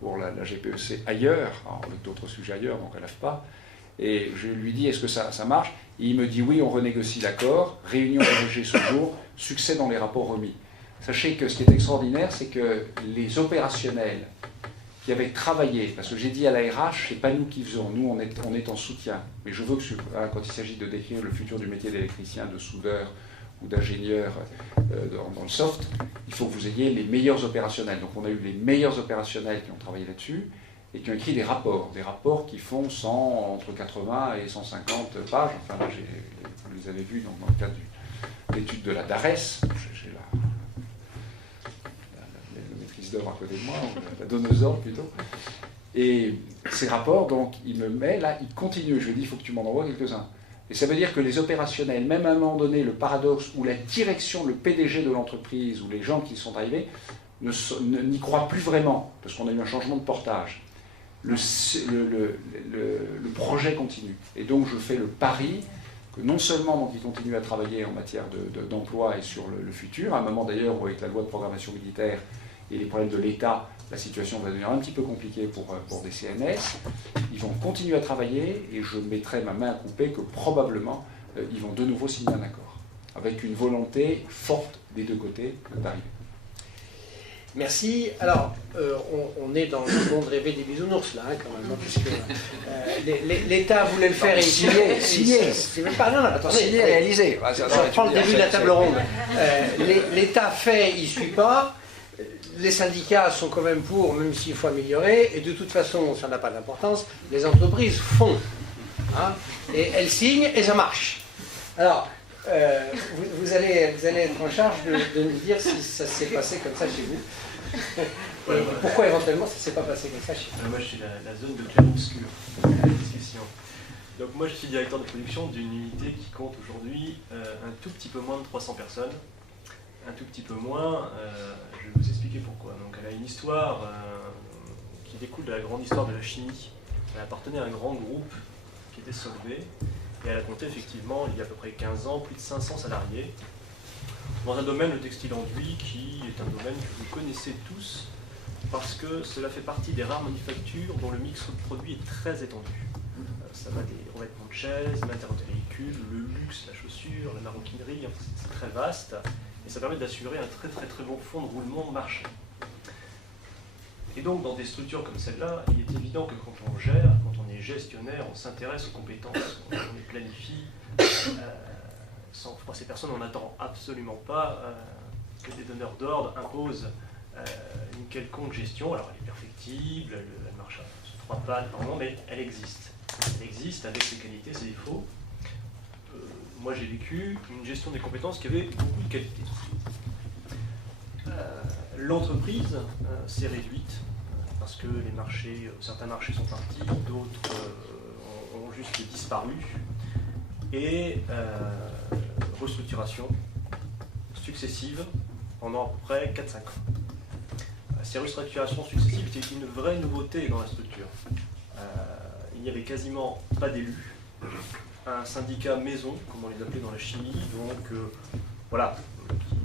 pour la GPEC ailleurs, avec d'autres sujets ailleurs, donc à l'AFPA, et je lui dis est-ce que ça marche? Et il me dit oui, on renégocie l'accord, réunion dirigée ce jour, succès dans les rapports remis. Sachez que ce qui est extraordinaire, c'est que les opérationnels qui avaient travaillé, parce que j'ai dit à la RH, c'est pas nous qui faisons, nous on est en soutien, mais je veux que quand il s'agit de décrire le futur du métier d'électricien, de soudeur ou d'ingénieur dans le soft, il faut que vous ayez les meilleurs opérationnels. Donc on a eu les meilleurs opérationnels qui ont travaillé là-dessus et qui ont écrit des rapports qui font entre 80 et 150 pages. Enfin là, vous les avez vus dans le cadre de l'étude de la DARES. J'ai la maîtrise d'œuvre à côté de moi, ou la donneuse d'ordre plutôt. Et ces rapports, donc, il me met là, il continue. Je lui dis, il faut que tu m'en envoies quelques-uns. Et ça veut dire que les opérationnels, même à un moment donné, le paradoxe où la direction, le PDG de l'entreprise, ou les gens qui sont arrivés, n'y croient plus vraiment, parce qu'on a eu un changement de portage. Le projet continue. Et donc je fais le pari que non seulement donc, ils continuent à travailler en matière d'emploi et sur le futur, à un moment d'ailleurs où avec la loi de programmation militaire et les problèmes de l'État, la situation va devenir un petit peu compliquée pour des CNS, ils vont continuer à travailler et je mettrai ma main à couper que probablement ils vont de nouveau signer un accord, avec une volonté forte des deux côtés d'arriver. Merci. Alors, on est dans le monde rêvé des bisounours, là, hein, quand même, puisque l'État voulait le faire et signer. C'est même pas, non, attendez. Signer, réaliser. Je reprends le début de la table ronde. L'État fait, il ne suit pas. les syndicats sont quand même pour, même s'il faut améliorer, et de toute façon, ça n'a pas d'importance, les entreprises font. Hein, et elles signent et ça marche. Alors, vous allez être en charge de nous dire si ça s'est passé comme ça chez vous. Et pourquoi éventuellement ça ne s'est pas passé comme ça chez vous. Moi, je suis la zone de clair-obscur de la discussion. Donc moi, je suis directeur de production d'une unité qui compte aujourd'hui un tout petit peu moins de 300 personnes. Un tout petit peu moins, je vais vous expliquer pourquoi. Donc elle a une histoire qui découle de la grande histoire de la chimie. Elle appartenait à un grand groupe qui était Solvay, et elle a compté effectivement, il y a à peu près 15 ans, plus de 500 salariés, dans un domaine, le textile enduit, qui est un domaine que vous connaissez tous, parce que cela fait partie des rares manufactures dont le mix de produits est très étendu. Ça va des revêtements de chaises, matériaux de véhicules, le luxe, la chaussure, la maroquinerie, c'est très vaste, et ça permet d'assurer un très bon fond de roulement marché. Et donc, dans des structures comme celle-là, il est évident que quand on gère, quand on est gestionnaire, on s'intéresse aux compétences, on les planifie. Ces personnes, on n'attend absolument pas que des donneurs d'ordre imposent une quelconque gestion. Alors, elle est perfectible, elle marche sur 3 pattes par moment, mais elle existe. Elle existe avec ses qualités, ses défauts. Moi, j'ai vécu une gestion des compétences qui avait beaucoup de qualités. L'entreprise s'est réduite parce que les marchés, certains marchés sont partis, d'autres ont juste disparu. Et restructuration successive pendant à peu près 4-5 ans. Ces restructurations successives étaient une vraie nouveauté dans la structure. Il n'y avait quasiment pas d'élus. Un syndicat maison, comme on les appelait dans la chimie, donc voilà,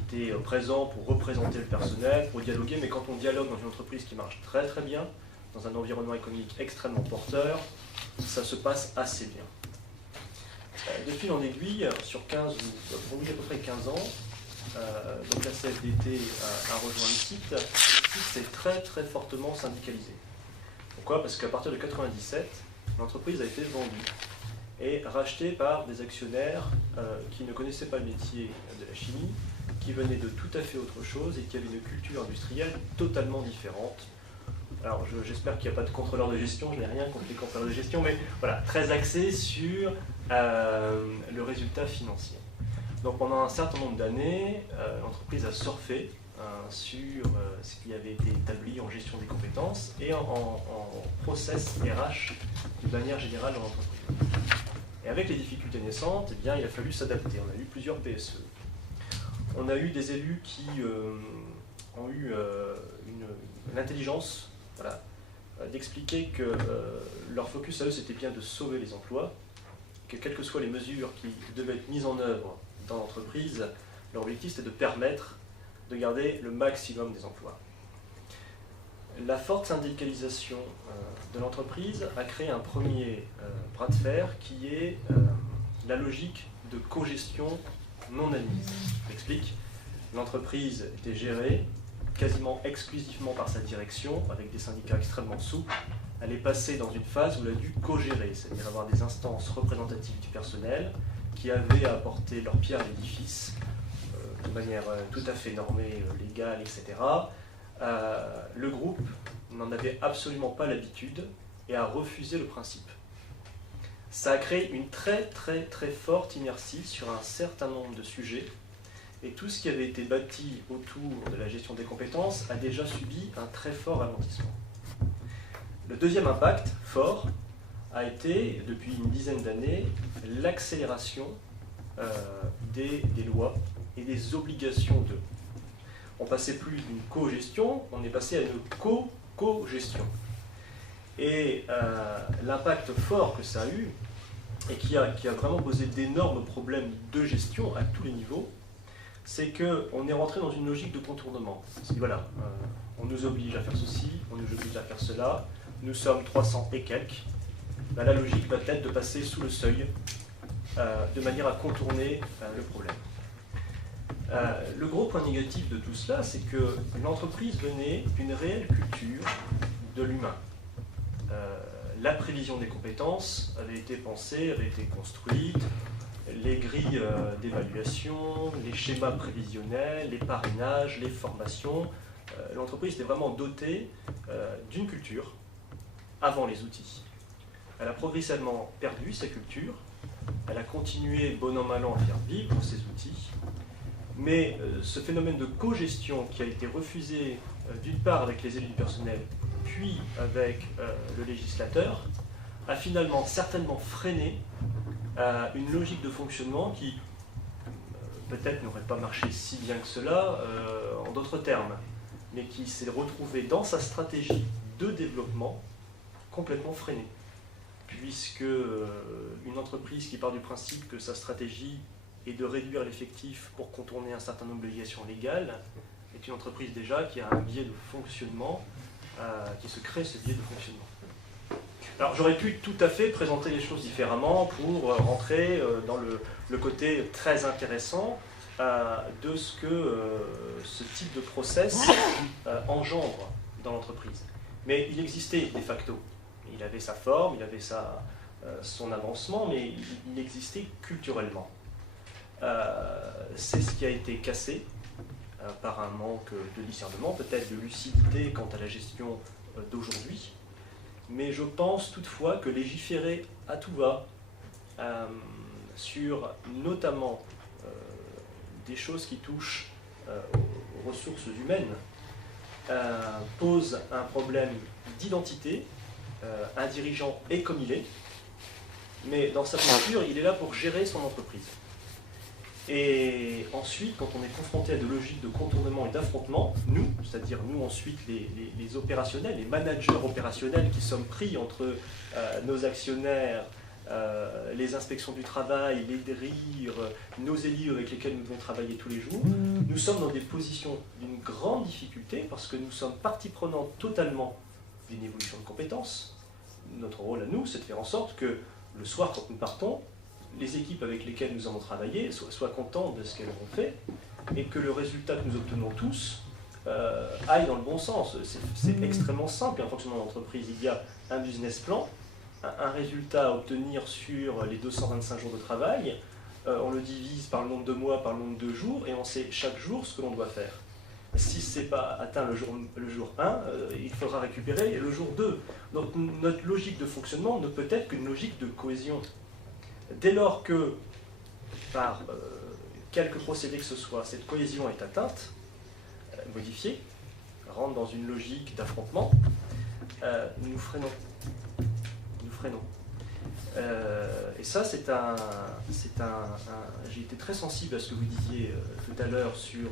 qui était présent pour représenter le personnel, pour dialoguer, mais quand on dialogue dans une entreprise qui marche très bien, dans un environnement économique extrêmement porteur, ça se passe assez bien. De fil en aiguille, sur 15 ou à peu près 15 ans, donc la CFDT a rejoint le site. Le site s'est très fortement syndicalisé. Pourquoi? Parce qu'à partir de 1997, l'entreprise a été vendue et rachetée par des actionnaires qui ne connaissaient pas le métier de la chimie, qui venaient de tout à fait autre chose et qui avaient une culture industrielle totalement différente. Alors j'espère qu'il n'y a pas de contrôleur de gestion, je n'ai rien contre les contrôleurs de gestion, mais voilà, très axé sur le résultat financier. Donc pendant un certain nombre d'années, l'entreprise a surfé sur ce qui avait été établi en gestion des compétences et en process RH de manière générale dans l'entreprise. Et avec les difficultés naissantes, eh bien, il a fallu s'adapter. On a eu plusieurs PSE. On a eu des élus qui ont eu l'intelligence d'expliquer que leur focus à eux, c'était bien de sauver les emplois, que quelles que soient les mesures qui devaient être mises en œuvre dans l'entreprise, leur objectif c'était de permettre de garder le maximum des emplois. La forte syndicalisation de l'entreprise a créé un premier bras de fer qui est la logique de cogestion non admise. J'explique. L'entreprise était gérée quasiment exclusivement par sa direction, avec des syndicats extrêmement souples. Elle est passée dans une phase où elle a dû co-gérer, c'est-à-dire avoir des instances représentatives du personnel qui avaient à apporter leur pierre à l'édifice de manière tout à fait normée, légale, etc. Le groupe n'en avait absolument pas l'habitude et a refusé le principe. Ça a créé une très forte inertie sur un certain nombre de sujets et tout ce qui avait été bâti autour de la gestion des compétences a déjà subi un très fort ralentissement. Le deuxième impact fort a été, depuis une dizaine d'années, l'accélération des lois et des obligations d'eux. On passait plus d'une co-gestion, on est passé à une co-gestion. Et l'impact fort que ça a eu, et qui a vraiment posé d'énormes problèmes de gestion à tous les niveaux, c'est qu'on est rentré dans une logique de contournement. C'est voilà, on nous oblige à faire ceci, on nous oblige à faire cela, nous sommes 300 et quelques. Ben, la logique va être de passer sous le seuil, de manière à contourner le problème. Le gros point négatif de tout cela, c'est que l'entreprise venait d'une réelle culture de l'humain. La prévision des compétences avait été pensée, avait été construite, les grilles d'évaluation, les schémas prévisionnels, les parrainages, les formations, l'entreprise était vraiment dotée d'une culture avant les outils. Elle a progressivement perdu sa culture, elle a continué bon an mal an à faire vivre ces outils, mais ce phénomène de co-gestion qui a été refusé d'une part avec les élus du personnel, puis avec le législateur, a finalement certainement freiné une logique de fonctionnement qui peut-être n'aurait pas marché si bien que cela en d'autres termes, mais qui s'est retrouvé dans sa stratégie de développement complètement freinée. Puisque une entreprise qui part du principe que sa stratégie est de réduire l'effectif pour contourner un certain nombre d'obligations légales, est une entreprise déjà qui a un biais de fonctionnement, qui se crée ce biais de fonctionnement. Alors j'aurais pu tout à fait présenter les choses différemment pour rentrer dans le côté très intéressant de ce que ce type de process engendre dans l'entreprise. Mais il existait de facto. Il avait sa forme, il avait son avancement, mais il existait culturellement. C'est ce qui a été cassé par un manque de discernement, peut-être de lucidité quant à la gestion d'aujourd'hui. Mais je pense toutefois que légiférer à tout va sur notamment des choses qui touchent aux ressources humaines pose un problème d'identité. Un dirigeant est comme il est, mais dans sa posture, il est là pour gérer son entreprise. Et ensuite, quand on est confronté à des logiques de contournement et d'affrontement, nous, c'est-à-dire nous ensuite les opérationnels, les managers opérationnels qui sommes pris entre nos actionnaires, les inspections du travail, les DRIR, nos élus avec lesquels nous devons travailler tous les jours, nous sommes dans des positions d'une grande difficulté parce que nous sommes partie prenante totalement d'une évolution de compétences. Notre rôle à nous, c'est de faire en sorte que le soir, quand nous partons, les équipes avec lesquelles nous avons travaillé soient contentes de ce qu'elles ont fait et que le résultat que nous obtenons tous aille dans le bon sens. C'est extrêmement simple un fonctionnement d'entreprise. Il y a un business plan, un résultat à obtenir sur les 225 jours de travail, on le divise par le nombre de mois, par le nombre de jours, et on sait chaque jour ce que l'on doit faire. Si ce n'est pas atteint le jour 1, il faudra récupérer le jour 2. Donc notre logique de fonctionnement ne peut être qu'une logique de cohésion. Dès lors que, par quelque procédé que ce soit, cette cohésion est atteinte, modifiée, rentre dans une logique d'affrontement, nous freinons. Nous freinons. Et ça, j'ai été très sensible à ce que vous disiez tout à l'heure sur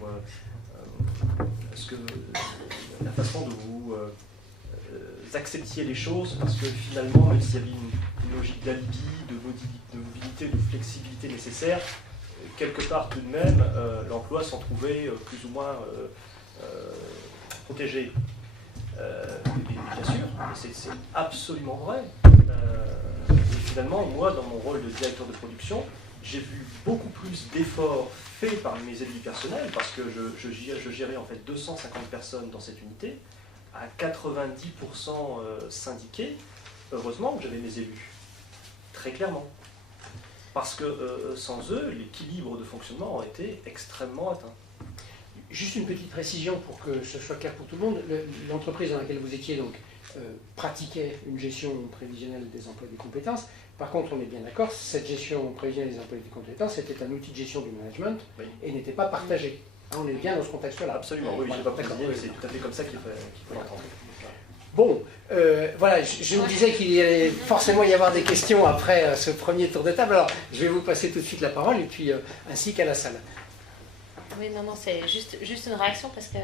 la façon dont vous acceptiez les choses, parce que finalement, même s'il y avait une logique d'alibi, de mobilité, de flexibilité nécessaire, quelque part tout de même, l'emploi s'en trouvait plus ou moins protégé. Bien sûr, c'est absolument vrai. Et finalement, moi, dans mon rôle de directeur de production, j'ai vu beaucoup plus d'efforts faits par mes élus personnels, parce que je gérais en fait 250 personnes dans cette unité, à 90% syndiqués. Heureusement que j'avais mes élus, très clairement. Parce que sans eux, l'équilibre de fonctionnement aurait été extrêmement atteint. Juste une petite précision pour que ce soit clair pour tout le monde. L'entreprise dans laquelle vous étiez donc pratiquait une gestion prévisionnelle des emplois et des compétences. Par contre, on est bien d'accord, cette gestion prévisionnelle des emplois et des compétences était un outil de gestion du management et n'était pas partagé. On est bien dans ce contexte-là. Absolument, oui, je n'ai pas précisé, mais c'est tout à fait comme ça qu'il faut l'entendre. Bon, voilà, je vous disais qu'il allait forcément y avoir des questions après ce premier tour de table. Alors, je vais vous passer tout de suite la parole, et puis ainsi qu'à la salle. Oui, non, c'est juste une réaction, parce que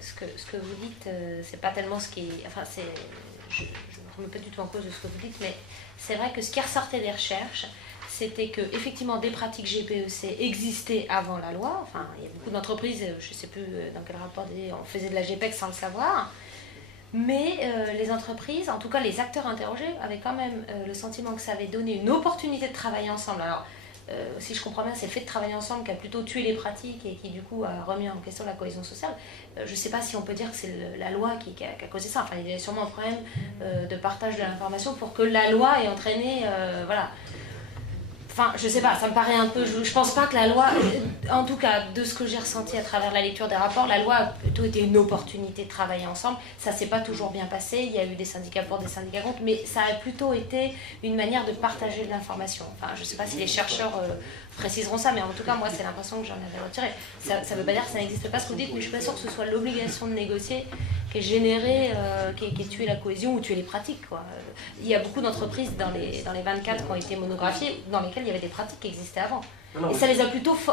ce que vous dites, c'est pas tellement ce qui est... Enfin, je ne remets pas du tout en cause de ce que vous dites, mais c'est vrai que ce qui ressortait des recherches, c'était que effectivement des pratiques GPEC existaient avant la loi. Enfin, il y a beaucoup d'entreprises, je ne sais plus dans quel rapport, on faisait de la GPEC sans le savoir. Mais les entreprises, en tout cas les acteurs interrogés, avaient quand même le sentiment que ça avait donné une opportunité de travailler ensemble. Alors, si je comprends bien, c'est le fait de travailler ensemble qui a plutôt tué les pratiques et qui du coup a remis en question la cohésion sociale. Je ne sais pas si on peut dire que c'est la loi qui a causé ça. Enfin, il y a sûrement un problème de partage de l'information pour que la loi ait entraîné... voilà. Enfin, je sais pas, ça me paraît un peu... Je pense pas que la loi, en tout cas, de ce que j'ai ressenti à travers la lecture des rapports, la loi a plutôt été une opportunité de travailler ensemble. Ça s'est pas toujours bien passé, il y a eu des syndicats pour, des syndicats contre, mais ça a plutôt été une manière de partager de l'information. Enfin, je sais pas si les chercheurs préciseront ça, mais en tout cas, moi, c'est l'impression que j'en avais retiré. Ça veut pas dire que ça n'existe pas ce que vous dites, mais je suis pas sûre que ce soit l'obligation de négocier qui est générée, qui est tué la cohésion ou tué les pratiques, quoi. Il y a beaucoup d'entreprises dans les 24 qui ont été monographiées, dans lesquelles il y avait des pratiques qui existaient avant. Et ça les a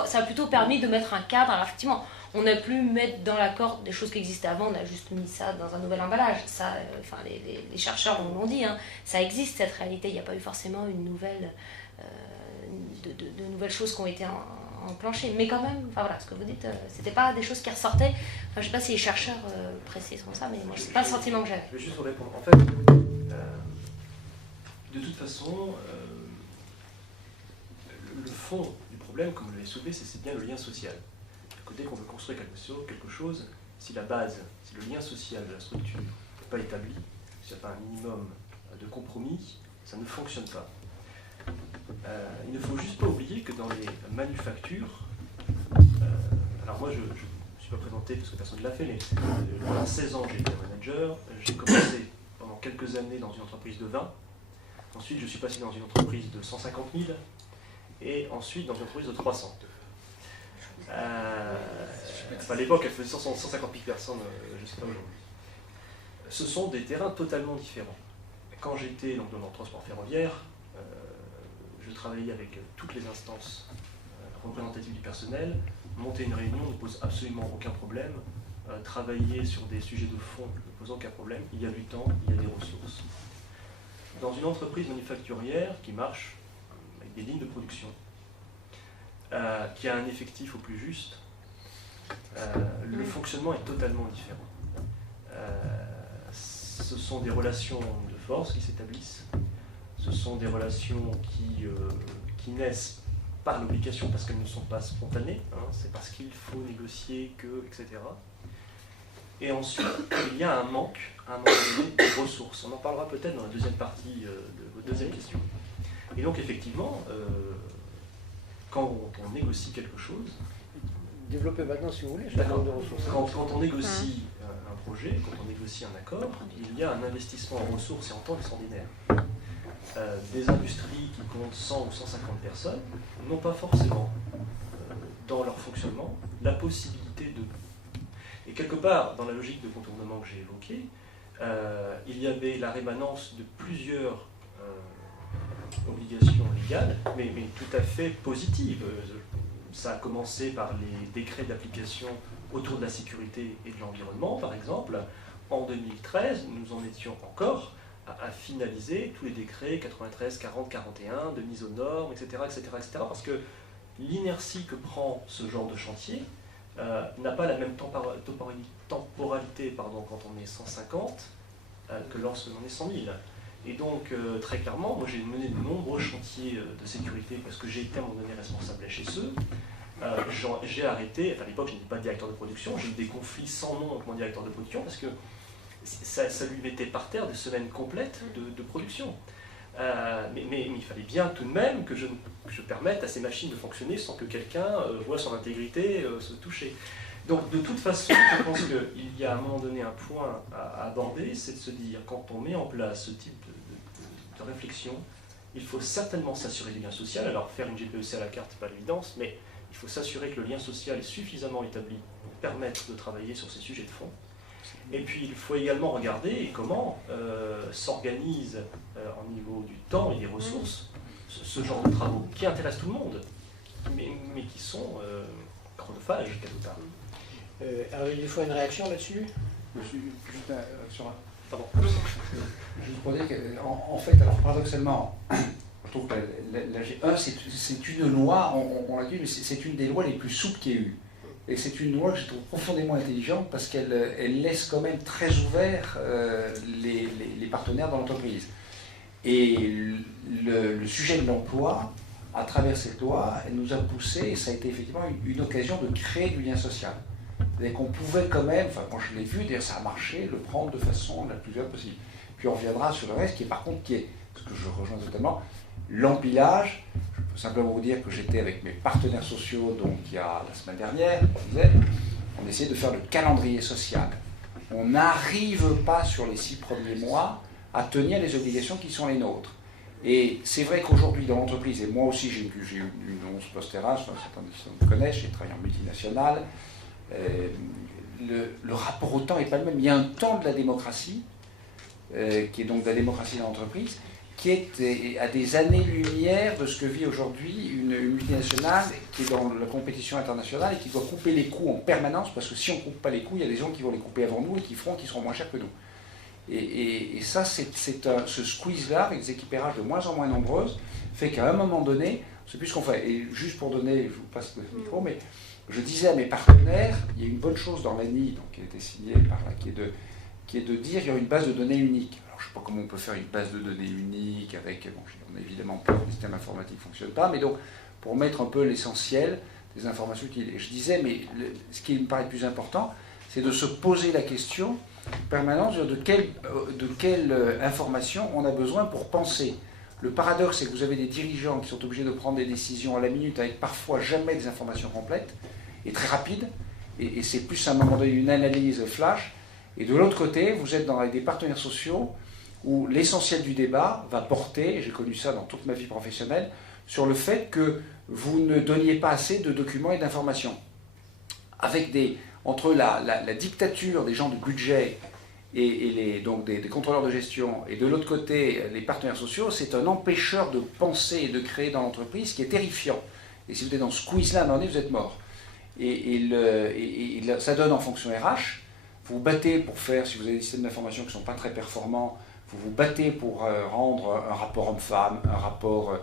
ça a plutôt permis de mettre un cadre. Alors effectivement, on a pu mettre dans l'accord des choses qui existaient avant, on a juste mis ça dans un nouvel emballage. Ça, enfin, les chercheurs l'ont dit, hein, ça existe cette réalité. Il n'y a pas eu forcément une nouvelle, de nouvelles choses qui ont été enclenchées. Mais quand même, enfin voilà, ce que vous dites, c'était pas des choses qui ressortaient. Enfin, je ne sais pas si les chercheurs préciseront ça, mais moi, c'est pas le sentiment que j'avais. Je vais juste vous répondre. En fait, de toute façon, le fond du problème, comme vous l'avez soulevé, c'est bien le lien social. Dès qu'on veut construire quelque chose, si la base, si le lien social de la structure n'est pas établi, s'il n'y a pas un minimum de compromis, ça ne fonctionne pas. Il ne faut juste pas oublier que dans les manufactures, alors moi je ne suis pas présenté parce que personne ne l'a fait, mais pendant 16 ans j'ai été manager, j'ai commencé pendant quelques années dans une entreprise de 20, ensuite je suis passé dans une entreprise de 150 000, et ensuite dans une entreprise de 300. À l'époque, elle faisait 150 000 personnes, je ne sais pas aujourd'hui. Ce sont des terrains totalement différents. Quand j'étais dans le transport ferroviaire, je travaillais avec toutes les instances représentatives du personnel. Monter une réunion ne pose absolument aucun problème. Travailler sur des sujets de fond ne pose aucun problème. Il y a du temps, il y a des ressources. Dans une entreprise manufacturière qui marche avec des lignes de production, qui a un effectif au plus juste, le fonctionnement est totalement différent. Ce sont des relations de force qui s'établissent, ce sont des relations qui naissent par l'obligation parce qu'elles ne sont pas spontanées, hein, c'est parce qu'il faut négocier que, etc. Et ensuite, il y a un manque donné de ressources. On en parlera peut-être dans la deuxième partie de votre deuxième question. Et donc effectivement, quand on négocie quelque chose... Développez maintenant si vous voulez, je demande de ressources. Quand on négocie un projet, quand on négocie un accord, il y a un investissement en ressources et en temps extraordinaire. Des industries qui comptent 100 ou 150 personnes n'ont pas forcément, dans leur fonctionnement, la possibilité de... Et quelque part, dans la logique de contournement que j'ai évoquée, il y avait la rémanence de plusieurs obligations légales, mais tout à fait positives. Ça a commencé par les décrets d'application autour de la sécurité et de l'environnement, par exemple. En 2013, nous en étions encore à finaliser tous les décrets 93, 40, 41 de mise aux normes, etc., etc., etc., parce que l'inertie que prend ce genre de chantier n'a pas la même temporalité quand on est 150 que lorsque l'on est 100 000. Et donc, très clairement, moi j'ai mené de nombreux chantiers de sécurité parce que j'ai été à un moment donné responsable HSE. J'ai arrêté, à l'époque je n'étais pas directeur de production, j'ai eu des conflits sans nom avec mon directeur de production parce que ça lui mettait par terre des semaines complètes de production. Mais il fallait bien tout de même que je permette à ces machines de fonctionner sans que quelqu'un voie son intégrité se toucher. Donc de toute façon, je pense qu'il y a à un moment donné un point à aborder, c'est de se dire, quand on met en place ce type de réflexion, il faut certainement s'assurer du lien social. Alors faire une GPEC à la carte, c'est pas l'évidence, mais il faut s'assurer que le lien social est suffisamment établi pour permettre de travailler sur ces sujets de fond. Et puis il faut également regarder comment s'organise au niveau du temps et des ressources ce genre de travaux qui intéressent tout le monde, mais qui sont chronophages quelque part. Alors il faut une réaction là-dessus. Je suis juste sur un... Pardon. Juste pour dire qu'en fait, alors paradoxalement, je trouve que la G1, c'est une loi, on l'a dit, mais c'est une des lois les plus souples qu'il y ait eu. Et c'est une loi que je trouve profondément intelligente parce qu'elle laisse quand même très ouvert les partenaires dans l'entreprise. Et le sujet de l'emploi, à travers cette loi, elle nous a poussé, et ça a été effectivement une occasion de créer du lien social. Et qu'on pouvait quand même, enfin quand je l'ai vu, d'ailleurs ça a marché, le prendre de façon la plus ouverte possible. Puis on reviendra sur le reste, qui est par contre, parce que je rejoins totalement, l'empilage. peux simplement vous dire que j'étais avec mes partenaires sociaux, donc il y a la semaine dernière, on essayait de faire le calendrier social. On n'arrive pas sur les 6 premiers mois à tenir les obligations qui sont les nôtres. Et c'est vrai qu'aujourd'hui dans l'entreprise, et moi aussi j'ai eu une 11 post-RH, certains me connaissent, j'ai travaillé en multinationale, le rapport au temps n'est pas le même. Il y a un temps de la démocratie, qui est donc de la démocratie dans l'entreprise, qui est à des années-lumière de ce que vit aujourd'hui une multinationale qui est dans la compétition internationale et qui doit couper les coûts en permanence, parce que si on ne coupe pas les coûts, il y a des gens qui vont les couper avant nous et qui seront moins chers que nous. Et ça, ce squeeze-là, avec des équipérages de moins en moins nombreuses, fait qu'à un moment donné, on ne sait plus ce qu'on fait. Et juste pour donner, je vous passe le micro, mais je disais à mes partenaires, il y a une bonne chose dans l'ANI, donc qui a été signée par là, qui est de dire qu'il y aura une base de données unique. Alors, je ne sais pas comment on peut faire une base de données unique avec, bon, on n'a évidemment pas, le système informatique ne fonctionne pas, mais donc pour mettre un peu l'essentiel des informations utiles. Et je disais, mais ce qui me paraît le plus important, c'est de se poser la question permanente de quelle information on a besoin pour penser. Le paradoxe, c'est que vous avez des dirigeants qui sont obligés de prendre des décisions à la minute avec parfois jamais des informations complètes et très rapides, et c'est plus à un moment donné une analyse flash. Et de l'autre côté, vous êtes avec des partenaires sociaux où l'essentiel du débat va porter, et j'ai connu ça dans toute ma vie professionnelle, sur le fait que vous ne donniez pas assez de documents et d'informations. Entre la dictature des gens du budget et donc des contrôleurs de gestion, et de l'autre côté, les partenaires sociaux, c'est un empêcheur de penser et de créer dans l'entreprise qui est terrifiant. Et si vous êtes dans ce quiz-là, à un moment donné, vous êtes mort. Et ça donne en fonction RH, vous vous battez pour faire, si vous avez des systèmes d'information qui ne sont pas très performants, vous vous battez pour rendre un rapport homme-femme, un rapport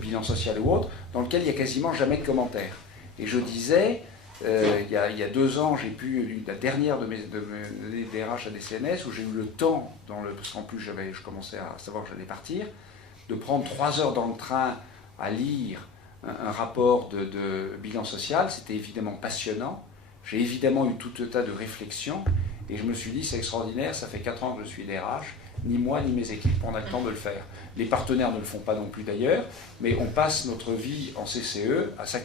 bilan social ou autre, dans lequel il n'y a quasiment jamais de commentaires. Et je disais, il y a 2 ans, j'ai pu, la dernière de mes DRH à des CNS, où j'ai eu le temps, parce qu'en plus je commençais à savoir que j'allais partir, de prendre 3 heures dans le train à lire un rapport de bilan social. C'était évidemment passionnant. J'ai évidemment eu tout un tas de réflexions, et je me suis dit, c'est extraordinaire, ça fait 4 ans que je suis DRH, ni moi ni mes équipes, on a le temps de le faire. Les partenaires ne le font pas non plus d'ailleurs, mais on passe notre vie en CCE, enfin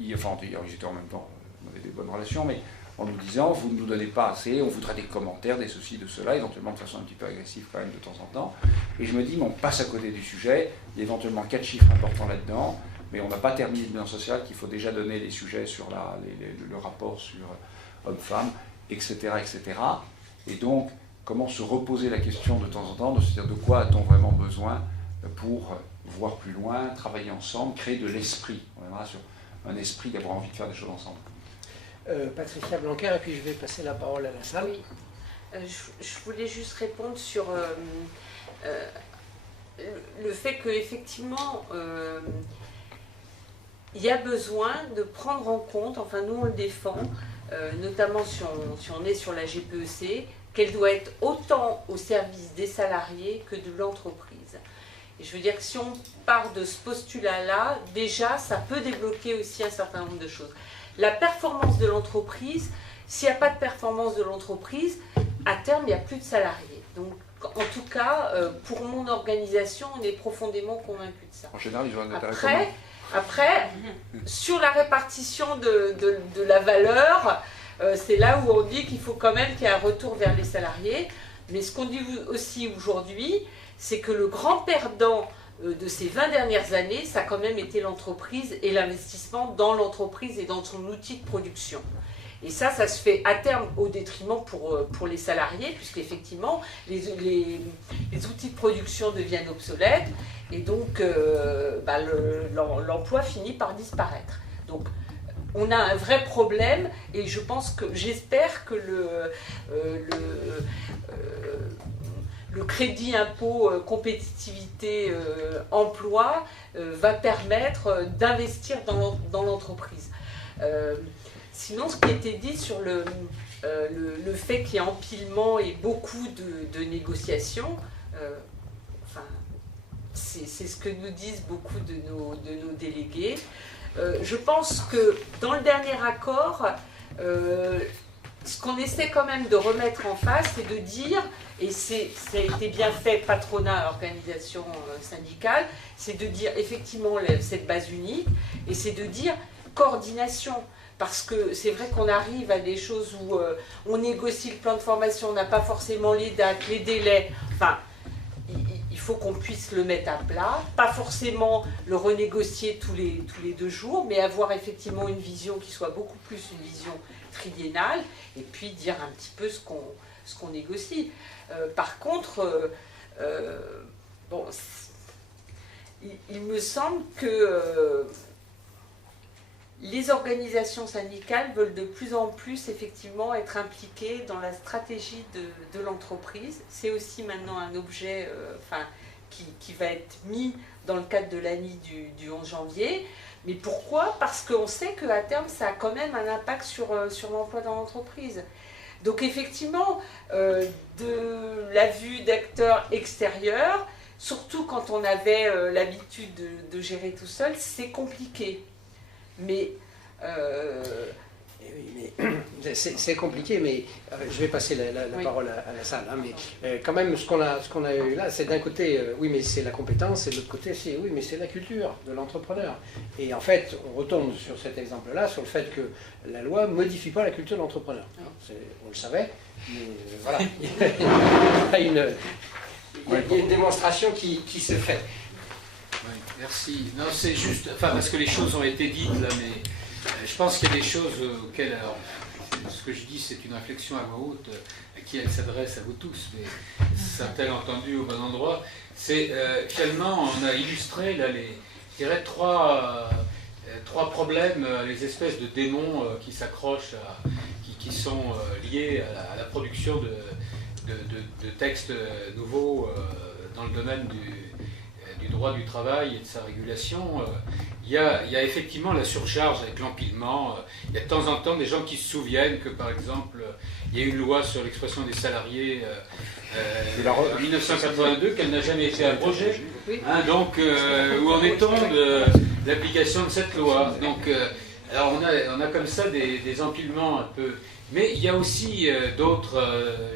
ils étaient en même temps, on avait des bonnes relations, mais en nous disant, vous ne nous donnez pas assez, on voudrait des commentaires, des ceci, de cela, éventuellement de façon un petit peu agressive quand même de temps en temps. Et je me dis, mais on passe à côté du sujet, il y a éventuellement 4 chiffres importants là-dedans, mais on n'a pas terminé le bilan social, qu'il faut déjà donner les sujets sur le rapport sur homme-femme, etc., etc. Et donc, comment se reposer la question de temps en temps, de se dire de quoi a-t-on vraiment besoin pour voir plus loin, travailler ensemble, créer de l'esprit. On viendra sur un esprit d'avoir envie de faire des choses ensemble. Patricia Blanquer, et puis je vais passer la parole à la salle. Oui. Je voulais juste répondre sur le fait qu'effectivement, il y a besoin de prendre en compte, enfin nous on le défend, notamment si on est sur la GPEC, qu'elle doit être autant au service des salariés que de l'entreprise. Et je veux dire que si on part de ce postulat-là, déjà ça peut débloquer aussi un certain nombre de choses. La performance de l'entreprise, s'il n'y a pas de performance de l'entreprise, à terme il n'y a plus de salariés. Donc en tout cas, pour mon organisation, on est profondément convaincu de ça. En général, ils ont un intérêt Après, sur la répartition de la valeur, c'est là où on dit qu'il faut quand même qu'il y ait un retour vers les salariés. Mais ce qu'on dit aussi aujourd'hui, c'est que le grand perdant de ces 20 dernières années, ça a quand même été l'entreprise et l'investissement dans l'entreprise et dans son outil de production. Et ça se fait à terme au détriment pour les salariés, puisqu'effectivement, les outils de production deviennent obsolètes, et donc l'emploi finit par disparaître. Donc, on a un vrai problème, et j'espère que le crédit impôt compétitivité emploi va permettre d'investir dans l'entreprise. Sinon, ce qui a été dit sur le fait qu'il y a empilement et beaucoup de négociations, c'est ce que nous disent beaucoup de nos délégués. Je pense que dans le dernier accord, ce qu'on essaie quand même de remettre en face, c'est de dire, et ça a été bien fait, patronat, organisation syndicale, c'est de dire effectivement cette base unique, et c'est de dire coordination. Parce que c'est vrai qu'on arrive à des choses où on négocie le plan de formation, on n'a pas forcément les dates, les délais. Enfin, il faut qu'on puisse le mettre à plat, pas forcément le renégocier tous les 2 jours, mais avoir effectivement une vision qui soit beaucoup plus une vision triennale, et puis dire un petit peu ce qu'on négocie. Par contre, bon, il me semble que les organisations syndicales veulent de plus en plus effectivement être impliquées dans la stratégie de l'entreprise. C'est aussi maintenant un objet qui va être mis dans le cadre de l'ANI du 11 janvier. Mais pourquoi? Parce qu'on sait qu'à terme, ça a quand même un impact sur l'emploi dans l'entreprise. Donc effectivement, de la vue d'acteurs extérieurs, surtout quand on avait l'habitude de gérer tout seul, c'est compliqué. Mais c'est compliqué, mais je vais passer la oui. parole à la salle. Hein, mais quand même, ce qu'on a eu là, c'est d'un côté, oui, mais c'est la compétence, et de l'autre côté, c'est oui, mais c'est la culture de l'entrepreneur. Et en fait, on retombe sur cet exemple-là, sur le fait que la loi ne modifie pas la culture de l'entrepreneur. On le savait, mais voilà, il y a une démonstration qui se fait. Oui, merci. Non, c'est juste, enfin, parce que les choses ont été dites là, mais je pense qu'il y a des choses auxquelles, alors, ce que je dis, c'est une réflexion à voix haute, à qui elle s'adresse à vous tous, mais certains entendu au bon endroit. C'est finalement, on a illustré là je dirais trois problèmes, les espèces de démons qui s'accrochent, qui sont liés à la production de textes nouveaux dans le domaine du droit du travail et de sa régulation. Il y a effectivement la surcharge avec l'empilement. Il y a de temps en temps des gens qui se souviennent que, par exemple, il y a une loi sur l'expression des salariés en 1982, qu'elle n'a jamais été abrogée. Hein, donc, où en est-on de l'application de cette loi? Donc, alors on a comme ça des empilements un peu... Mais il y a aussi d'autres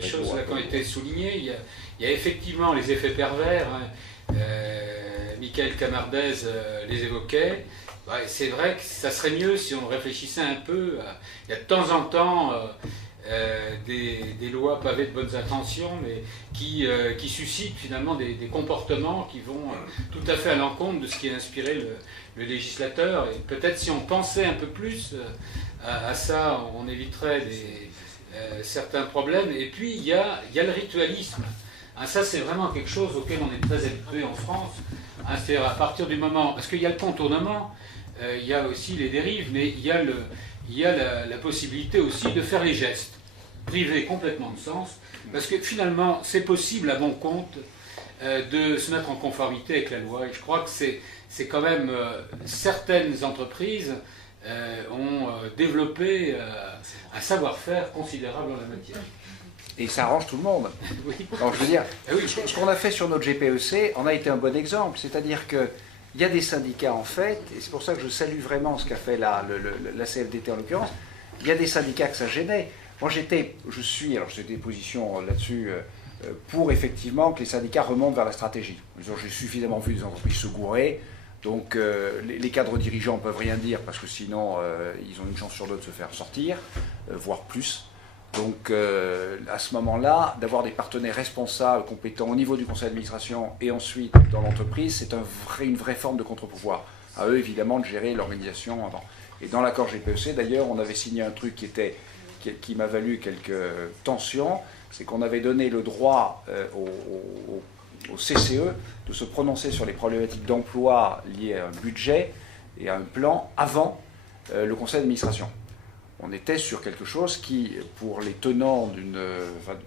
choses là, qui ont été soulignées. Il y a effectivement les effets pervers. Hein. Michael Camardez les évoquait. Ouais, c'est vrai que ça serait mieux si on réfléchissait un peu. Il y a de temps en temps des lois pavées de bonnes intentions, mais qui suscitent finalement des comportements qui vont tout à fait à l'encontre de ce qui a inspiré le législateur. Et peut-être si on pensait un peu plus à ça, on éviterait certains problèmes. Et puis il y a le ritualisme. Ah, ça, c'est vraiment quelque chose auquel on est très habitué en France. Hein, c'est-à-dire à partir du moment... Parce qu'il y a le contournement, il y a aussi les dérives, mais il y a la possibilité aussi de faire les gestes, privés complètement de sens, parce que finalement, c'est possible à bon compte de se mettre en conformité avec la loi. Et je crois que c'est quand même... certaines entreprises ont développé un savoir-faire considérable en la matière. Et ça arrange tout le monde. Alors, je veux dire, ce qu'on a fait sur notre GPEC en a été un bon exemple. C'est-à-dire qu'il y a des syndicats, en fait, et c'est pour ça que je salue vraiment ce qu'a fait la CFDT en l'occurrence, il y a des syndicats que ça gênait. Moi, j'ai des positions là-dessus pour effectivement que les syndicats remontent vers la stratégie. J'ai suffisamment vu des entreprises se gourer, donc les cadres dirigeants ne peuvent rien dire parce que sinon, ils ont une chance sur deux de se faire sortir, voire plus. Donc, à ce moment-là, d'avoir des partenaires responsables, compétents au niveau du conseil d'administration et ensuite dans l'entreprise, c'est une vraie forme de contre-pouvoir. À eux, évidemment, de gérer l'organisation avant. Et dans l'accord GPEC, d'ailleurs, on avait signé un truc qui m'a valu quelques tensions, c'est qu'on avait donné le droit au CCE de se prononcer sur les problématiques d'emploi liées à un budget et à un plan avant le conseil d'administration. On était sur quelque chose qui, pour les tenants d'une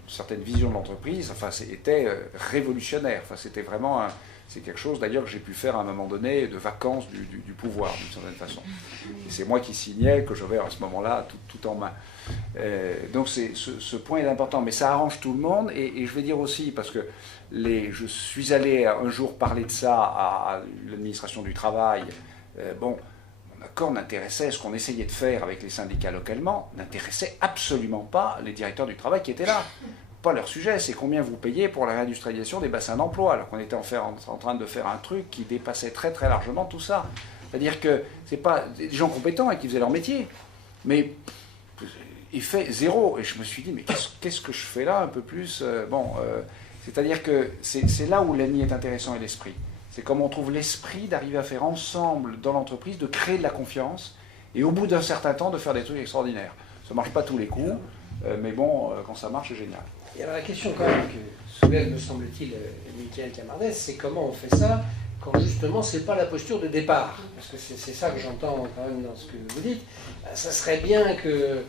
certaine vision de l'entreprise, était révolutionnaire. C'était vraiment c'est quelque chose d'ailleurs que j'ai pu faire à un moment donné de vacances du pouvoir, d'une certaine façon. Et c'est moi qui signais, que j'avais à ce moment-là tout en main. Donc ce point est important, mais ça arrange tout le monde. Et je vais dire aussi, parce que je suis allé un jour parler de ça à l'administration du travail, accord n'intéressait, ce qu'on essayait de faire avec les syndicats localement, n'intéressait absolument pas les directeurs du travail qui étaient là. Pas leur sujet, c'est combien vous payez pour la réindustrialisation des bassins d'emploi, alors qu'on était en train de faire un truc qui dépassait très très largement tout ça. C'est-à-dire que c'est pas des gens compétents et qui faisaient leur métier, mais il fait zéro. Et je me suis dit, mais qu'est-ce que je fais là un peu plus c'est-à-dire que c'est là où l'ANI est intéressant et l'esprit. C'est comme on trouve l'esprit d'arriver à faire ensemble dans l'entreprise, de créer de la confiance, et au bout d'un certain temps, de faire des trucs extraordinaires. Ça ne marche pas tous les coups, mais bon, quand ça marche, c'est génial. Et alors la question quand même que soulève, me semble-t-il, Michael Camardès, c'est comment on fait ça quand justement c'est pas la posture de départ. Parce que c'est ça que j'entends quand même dans ce que vous dites. Ça serait bien que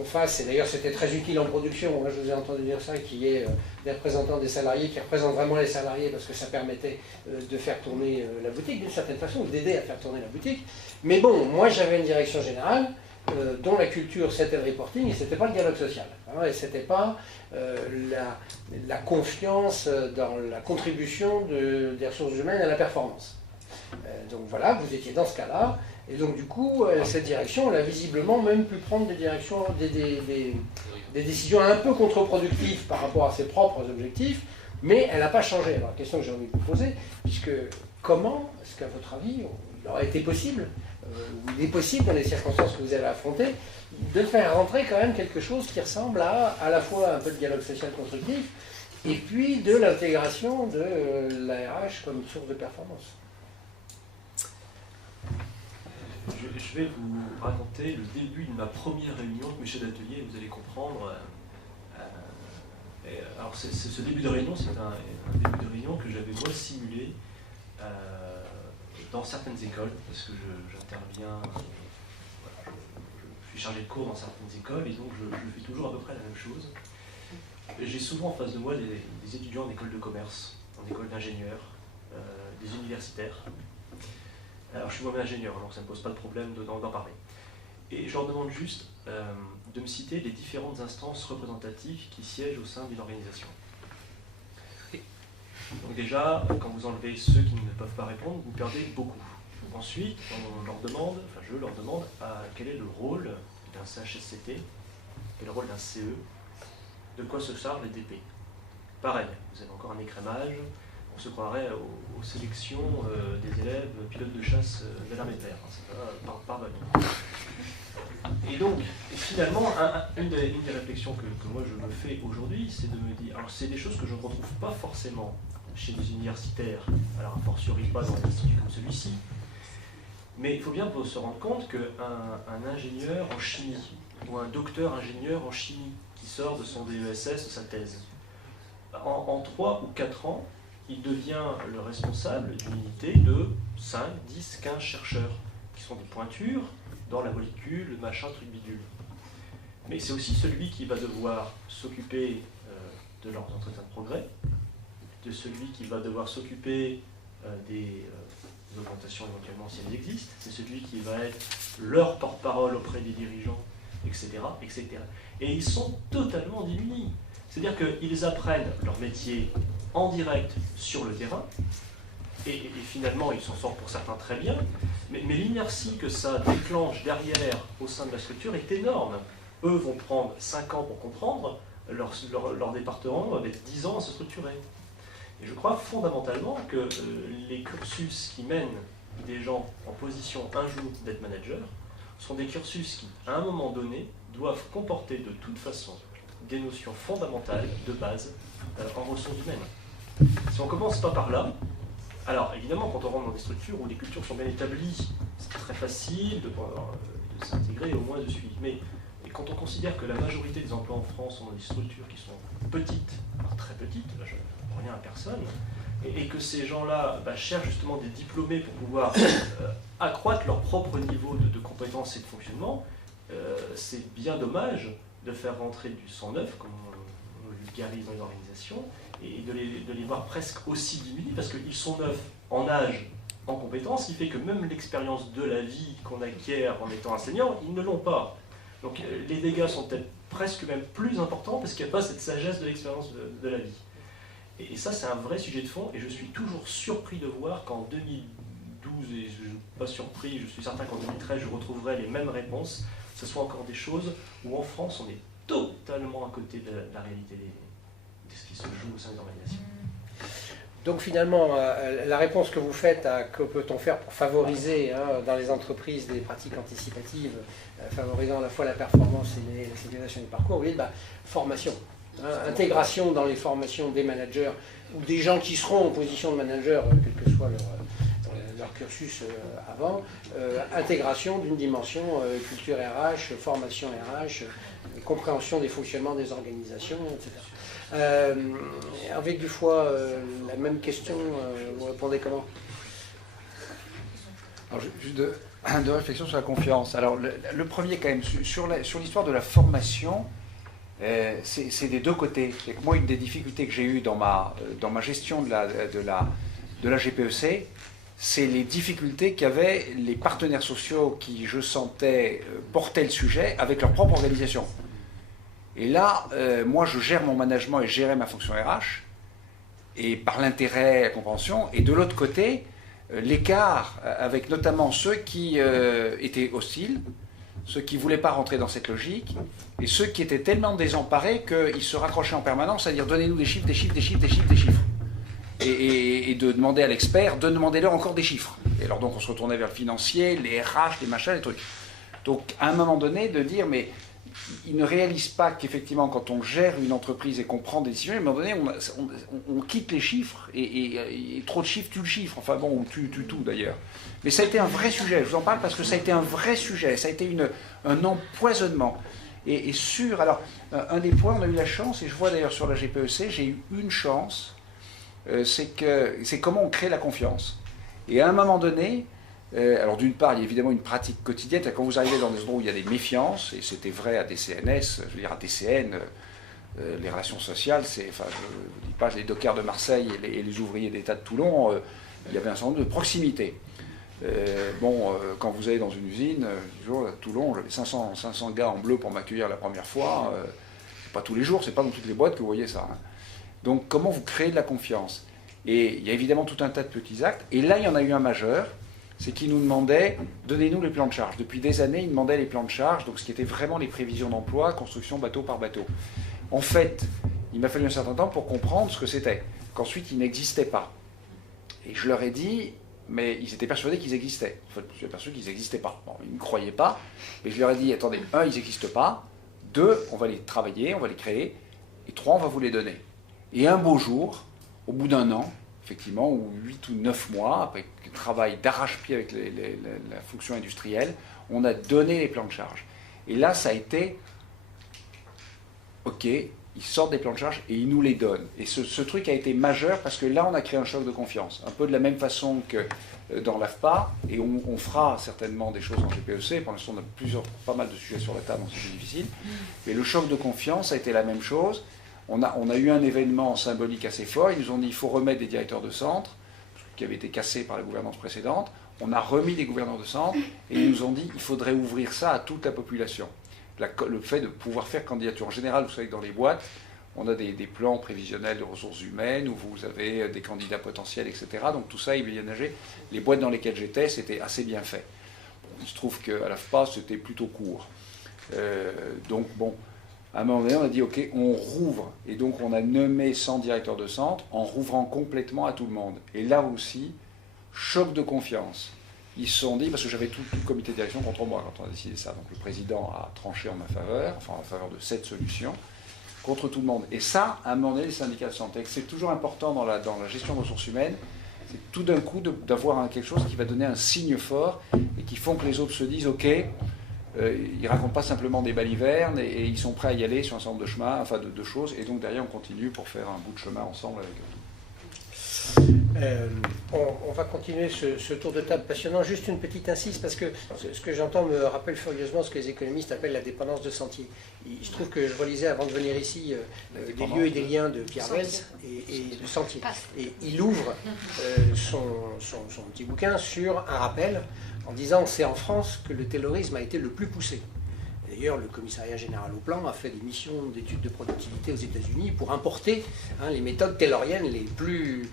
on fasse, et d'ailleurs c'était très utile en production, moi je vous ai entendu dire ça, qu'il y ait des représentants des salariés qui représentent vraiment les salariés parce que ça permettait de faire tourner la boutique d'une certaine façon, ou d'aider à faire tourner la boutique. Mais bon, moi j'avais une direction générale dont la culture c'était le reporting et c'était pas le dialogue social. Hein, et c'était pas la confiance dans la contribution des ressources humaines à la performance. Donc voilà, vous étiez dans ce cas-là, et donc du coup, cette direction, elle a visiblement même pu prendre des décisions un peu contre-productives par rapport à ses propres objectifs, mais elle n'a pas changé. Alors la question que j'ai envie de vous poser, puisque comment est-ce qu'à votre avis, il aurait été possible, ou il est possible dans les circonstances que vous avez affrontées, de faire rentrer quand même quelque chose qui ressemble à la fois un peu de dialogue social constructif, et puis de l'intégration de l'ARH comme source de performance. Je vais vous raconter le début de ma première réunion avec mes chefs d'atelier, vous allez comprendre. Alors ce début de réunion, c'est un début de réunion que j'avais moi simulé dans certaines écoles, parce que j'interviens, je suis chargé de cours dans certaines écoles, et donc je fais toujours à peu près la même chose. J'ai souvent en face de moi des étudiants en école de commerce, en école d'ingénieurs, des universitaires. Alors je suis moi-même ingénieur, donc ça ne me pose pas de problème d'en parler. Et je leur demande juste de me citer les différentes instances représentatives qui siègent au sein d'une organisation. Donc déjà, quand vous enlevez ceux qui ne peuvent pas répondre, vous perdez beaucoup. Ensuite, je leur demande quel est le rôle d'un CHSCT, quel est le rôle d'un CE, de quoi se charge les DP. Pareil, vous avez encore un écrémage, on se croirait aux sélections des élèves pilotes de chasse de l'armée de terre. C'est par ballon. Et donc, finalement, une des réflexions que moi je me fais aujourd'hui, c'est de me dire, alors c'est des choses que je ne retrouve pas forcément chez des universitaires, alors a fortiori pas dans un institut comme celui-ci, mais il faut bien se rendre compte qu'un ingénieur en chimie, ou un docteur ingénieur en chimie, qui sort de son DESS, de sa thèse, en 3 ou 4 ans, il devient le responsable d'une unité de 5, 10, 15 chercheurs, qui sont des pointures dans la molécule, le machin, truc bidule. Mais c'est aussi celui qui va devoir s'occuper de leurs entretiens de progrès, de celui qui va devoir s'occuper des augmentations éventuellement si elles existent, c'est celui qui va être leur porte-parole auprès des dirigeants, etc., etc. Et ils sont totalement démunis. C'est-à-dire qu'ils apprennent leur métier en direct sur le terrain, et finalement ils s'en sortent pour certains très bien, mais l'inertie que ça déclenche derrière au sein de la structure est énorme. Eux vont prendre 5 ans pour comprendre, leur département va mettre 10 ans à se structurer. Et je crois fondamentalement que les cursus qui mènent des gens en position un jour d'être manager sont des cursus qui, à un moment donné, doivent comporter de toute façon des notions fondamentales de base en ressources humaines. Si on ne commence pas par là, alors évidemment quand on rentre dans des structures où les cultures sont bien établies, c'est très facile de s'intégrer au moins de suite. Mais quand on considère que la majorité des emplois en France sont dans des structures qui sont petites, alors très petites, là, je ne rien à personne, et que ces gens-là cherchent justement des diplômés pour pouvoir accroître leur propre niveau de compétences et de fonctionnement, c'est bien dommage de faire rentrer du sang neuf, comme on le vulgarise dans les organisations, et de les voir presque aussi diminués, parce qu'ils sont neufs en âge, en compétences, ce qui fait que même l'expérience de la vie qu'on acquiert en étant enseignant, ils ne l'ont pas. Donc les dégâts sont peut-être presque même plus importants, parce qu'il n'y a pas cette sagesse de l'expérience de la vie. Et ça, c'est un vrai sujet de fond, et je suis toujours surpris de voir qu'en 2012 et je ne suis pas surpris, je suis certain qu'en 2013 je retrouverai les mêmes réponses. Ce sont encore des choses où en France on est totalement à côté de la réalité de ce qui se joue au sein des organisations. Donc finalement, la réponse que vous faites à que peut-on faire pour favoriser dans les entreprises des pratiques anticipatives, favorisant à la fois la performance et la sécurisation du parcours, vous dites formation, intégration dans les formations des managers ou des gens qui seront en position de manager, quel que soit leur cursus avant, intégration d'une dimension culture RH, formation RH, compréhension des fonctionnements des organisations, etc. Avec Dufoy, la même question, vous répondez comment? Alors, juste deux réflexions sur la confiance. Alors, le premier, quand même, sur l'histoire de la formation, c'est des deux côtés. Moi, une des difficultés que j'ai eues dans ma gestion de la GPEC, c'est les difficultés qu'avaient les partenaires sociaux qui, je sentais, portaient le sujet avec leur propre organisation. Et là, moi, je gère mon management et je gérais ma fonction RH, et par l'intérêt, la compréhension. Et de l'autre côté, l'écart avec notamment ceux qui étaient hostiles, ceux qui ne voulaient pas rentrer dans cette logique, et ceux qui étaient tellement désemparés qu'ils se raccrochaient en permanence, c'est-à-dire donnez-nous des chiffres, des chiffres, des chiffres, des chiffres, des chiffres. Et de demander à l'expert, de demander leur encore des chiffres. Et alors donc on se retournait vers le financier, les RH, les machins, les trucs. Donc à un moment donné, de dire, mais ils ne réalisent pas qu'effectivement, quand on gère une entreprise et qu'on prend des décisions, à un moment donné, on quitte les chiffres, et trop de chiffres tue le chiffre, enfin bon, ou tue tout d'ailleurs. Mais ça a été un vrai sujet, je vous en parle parce que ça a été un vrai sujet, ça a été un empoisonnement. Et alors, un des points, on a eu la chance, et je vois d'ailleurs sur la GPEC, j'ai eu une chance, c'est comment on crée la confiance. Et à un moment donné, alors d'une part, il y a évidemment une pratique quotidienne, quand vous arrivez dans des endroits où il y a des méfiances, et c'était vrai à DCNS, je veux dire à DCN, les relations sociales, enfin, je ne vous dis pas les dockers de Marseille et les ouvriers d'État de Toulon, il y avait un certain nombre de proximité. Quand vous allez dans une usine, toujours à Toulon, j'avais 500 gars en bleu pour m'accueillir la première fois, c'est pas tous les jours, c'est pas dans toutes les boîtes que vous voyez ça. Donc comment vous créez de la confiance? Et il y a évidemment tout un tas de petits actes, et là il y en a eu un majeur, c'est qu'ils nous demandaient, donnez-nous les plans de charge. Depuis des années, ils demandaient les plans de charge, donc ce qui était vraiment les prévisions d'emploi, construction bateau par bateau. En fait, il m'a fallu un certain temps pour comprendre ce que c'était, qu'ensuite ils n'existaient pas. Et je leur ai dit, mais ils étaient persuadés qu'ils existaient. En fait, je me suis aperçu qu'ils n'existaient pas. Bon, ils ne me croyaient pas, mais je leur ai dit, attendez, 1, ils n'existent pas, 2, on va les travailler, on va les créer, et 3, on va vous les donner. Et un beau jour, au bout d'un an, effectivement, ou 8 ou 9 mois, après le travail d'arrache-pied avec la fonction industrielle, on a donné les plans de charge. Et là, ça a été, ok, ils sortent des plans de charge et ils nous les donnent. Et ce truc a été majeur parce que là, on a créé un choc de confiance. Un peu de la même façon que dans l'AFPA, et on fera certainement des choses en GPEC. Pour l'instant, on a pas mal de sujets sur la table, donc c'est difficile. Mais le choc de confiance a été la même chose. On a eu un événement symbolique assez fort. Ils nous ont dit qu'il faut remettre des directeurs de centre, qui avaient été cassés par la gouvernance précédente. On a remis des gouverneurs de centre et ils nous ont dit qu'il faudrait ouvrir ça à toute la population. Le fait de pouvoir faire candidature. En général, vous savez que dans les boîtes, on a des plans prévisionnels de ressources humaines où vous avez des candidats potentiels, etc. Donc tout ça, il vient nager. Les boîtes dans lesquelles j'étais, c'était assez bien fait. Il se trouve qu'à l'AFPA, c'était plutôt court. À un moment donné, on a dit, OK, on rouvre. Et donc, on a nommé 100 directeurs de centre en rouvrant complètement à tout le monde. Et là aussi, choc de confiance. Ils se sont dit, parce que j'avais tout le comité de direction contre moi quand on a décidé ça. Donc, le président a tranché en ma faveur, enfin en faveur de cette solution, contre tout le monde. Et ça, à un moment donné, les syndicats de santé, c'est toujours important dans la gestion de ressources humaines, c'est tout d'un coup d'avoir quelque chose qui va donner un signe fort et qui font que les autres se disent, OK, ils ne racontent pas simplement des balivernes et ils sont prêts à y aller sur un certain nombre de chemins, enfin de choses, et donc derrière on continue pour faire un bout de chemin ensemble avec eux. On va continuer ce tour de table passionnant. Juste une petite incise, parce que ce que j'entends me rappelle furieusement ce que les économistes appellent la dépendance de sentier. Il se trouve que je relisais avant de venir ici des lieux et des liens de Pierre Wells et de Sentier. Et il ouvre son petit bouquin sur un rappel en disant que c'est en France que le taylorisme a été le plus poussé. D'ailleurs, le commissariat général au plan a fait des missions d'études de productivité aux États-Unis pour importer les méthodes tayloriennes les plus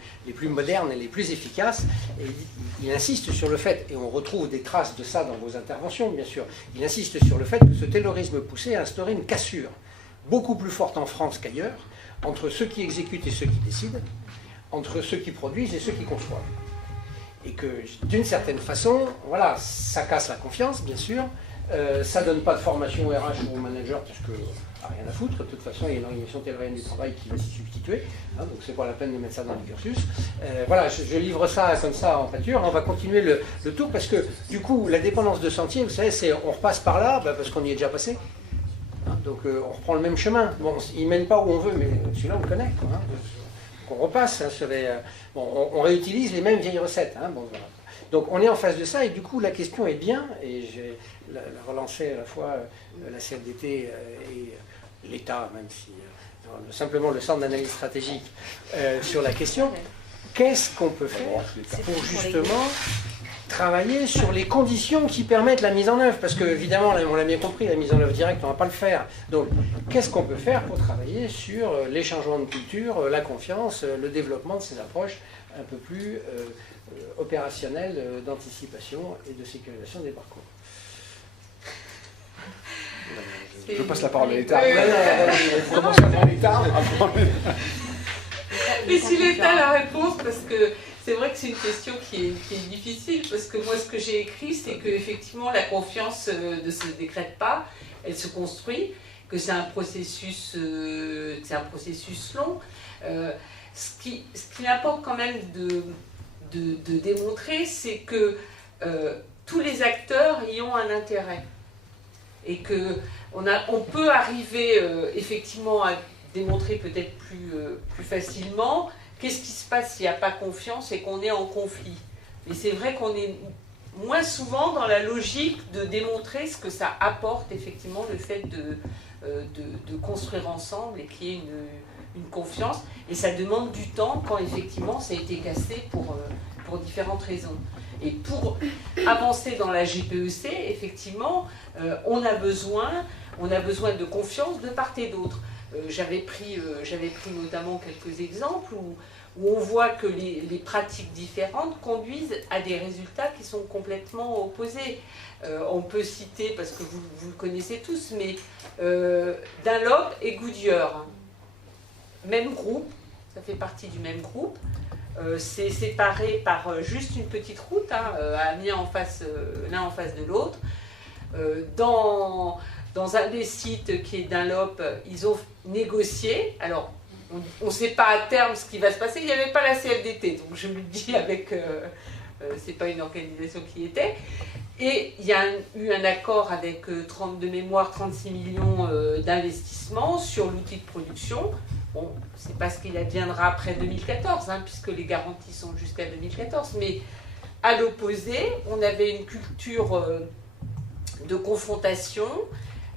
modernes et les plus efficaces. Et il insiste sur le fait, et on retrouve des traces de ça dans vos interventions, bien sûr, il insiste sur le fait que ce taylorisme poussé a instauré une cassure beaucoup plus forte en France qu'ailleurs, entre ceux qui exécutent et ceux qui décident, entre ceux qui produisent et ceux qui conçoivent. Et que, d'une certaine façon, voilà, ça casse la confiance, bien sûr, ça ne donne pas de formation RH aux managers, parce que rien à foutre, de toute façon, il y a une organisation taylorienne du travail qui va s'y substituer, donc c'est pas la peine de mettre ça dans le cursus. Voilà, je livre ça comme ça en pâture, on va continuer le tour, parce que, du coup, la dépendance de sentier, vous savez, c'est on repasse par là, parce qu'on y est déjà passé. Donc on reprend le même chemin. Bon, il ne mène pas où on veut, mais celui-là on le connaît. Quoi, donc on repasse sur les... on réutilise les mêmes vieilles recettes. Bon, voilà. Donc on est en face de ça, et du coup la question est bien, et j'ai relancé à la fois la CFDT et l'État, même si simplement le centre d'analyse stratégique sur la question, qu'est-ce qu'on peut faire pour justement travailler sur les conditions qui permettent la mise en œuvre, parce que évidemment, on l'a bien compris, la mise en œuvre directe, on ne va pas le faire. Donc, qu'est-ce qu'on peut faire pour travailler sur les changements de culture, la confiance, le développement de ces approches un peu plus opérationnelles d'anticipation et de sécurisation des parcours? Je passe la parole à l'État. Oui. Commence à l'État. Mais si l'État a la réponse, parce que c'est vrai que c'est une question qui est difficile, parce que moi ce que j'ai écrit, c'est qu'effectivement la confiance ne se décrète pas, elle se construit, que c'est un processus long. Ce qui importe quand même de démontrer, c'est que tous les acteurs y ont un intérêt. Et qu'on peut arriver effectivement à démontrer peut-être plus facilement qu'est-ce qui se passe s'il n'y a pas confiance et qu'on est en conflit. Et c'est vrai qu'on est moins souvent dans la logique de démontrer ce que ça apporte effectivement le fait de construire ensemble et qu'il y ait une confiance. Et ça demande du temps quand effectivement ça a été cassé pour différentes raisons. Et pour avancer dans la GPEC, effectivement, on a besoin de confiance de part et d'autre. J'avais pris notamment quelques exemples où on voit que les pratiques différentes conduisent à des résultats qui sont complètement opposés. On peut citer, parce que vous le connaissez tous, mais Dunlop et Goodyear, même groupe, ça fait partie du même groupe. C'est séparé par juste une petite route, mis l'un en face de l'autre. Dans un des sites qui est Dunlop, ils ont négocié. Alors, on ne sait pas à terme ce qui va se passer. Il n'y avait pas la CFDT, donc je me dis avec... c'est pas une organisation qui y était. Et il y a eu un accord avec de mémoire 36 millions d'investissements sur l'outil de production. Bon, c'est pas ce qu'il adviendra après 2014, puisque les garanties sont jusqu'à 2014. Mais à l'opposé, on avait une culture de confrontation,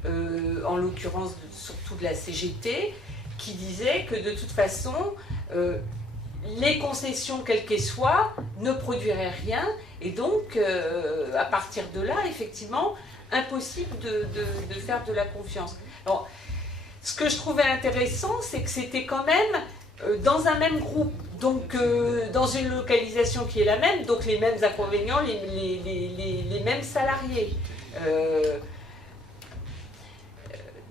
en l'occurrence surtout de la CGT, qui disait que de toute façon, les concessions, quelles qu'elles soient, ne produiraient rien. Et donc, à partir de là, effectivement, impossible de faire de la confiance. Alors, ce que je trouvais intéressant, c'est que c'était quand même dans un même groupe, donc dans une localisation qui est la même, donc les mêmes inconvénients, les mêmes salariés.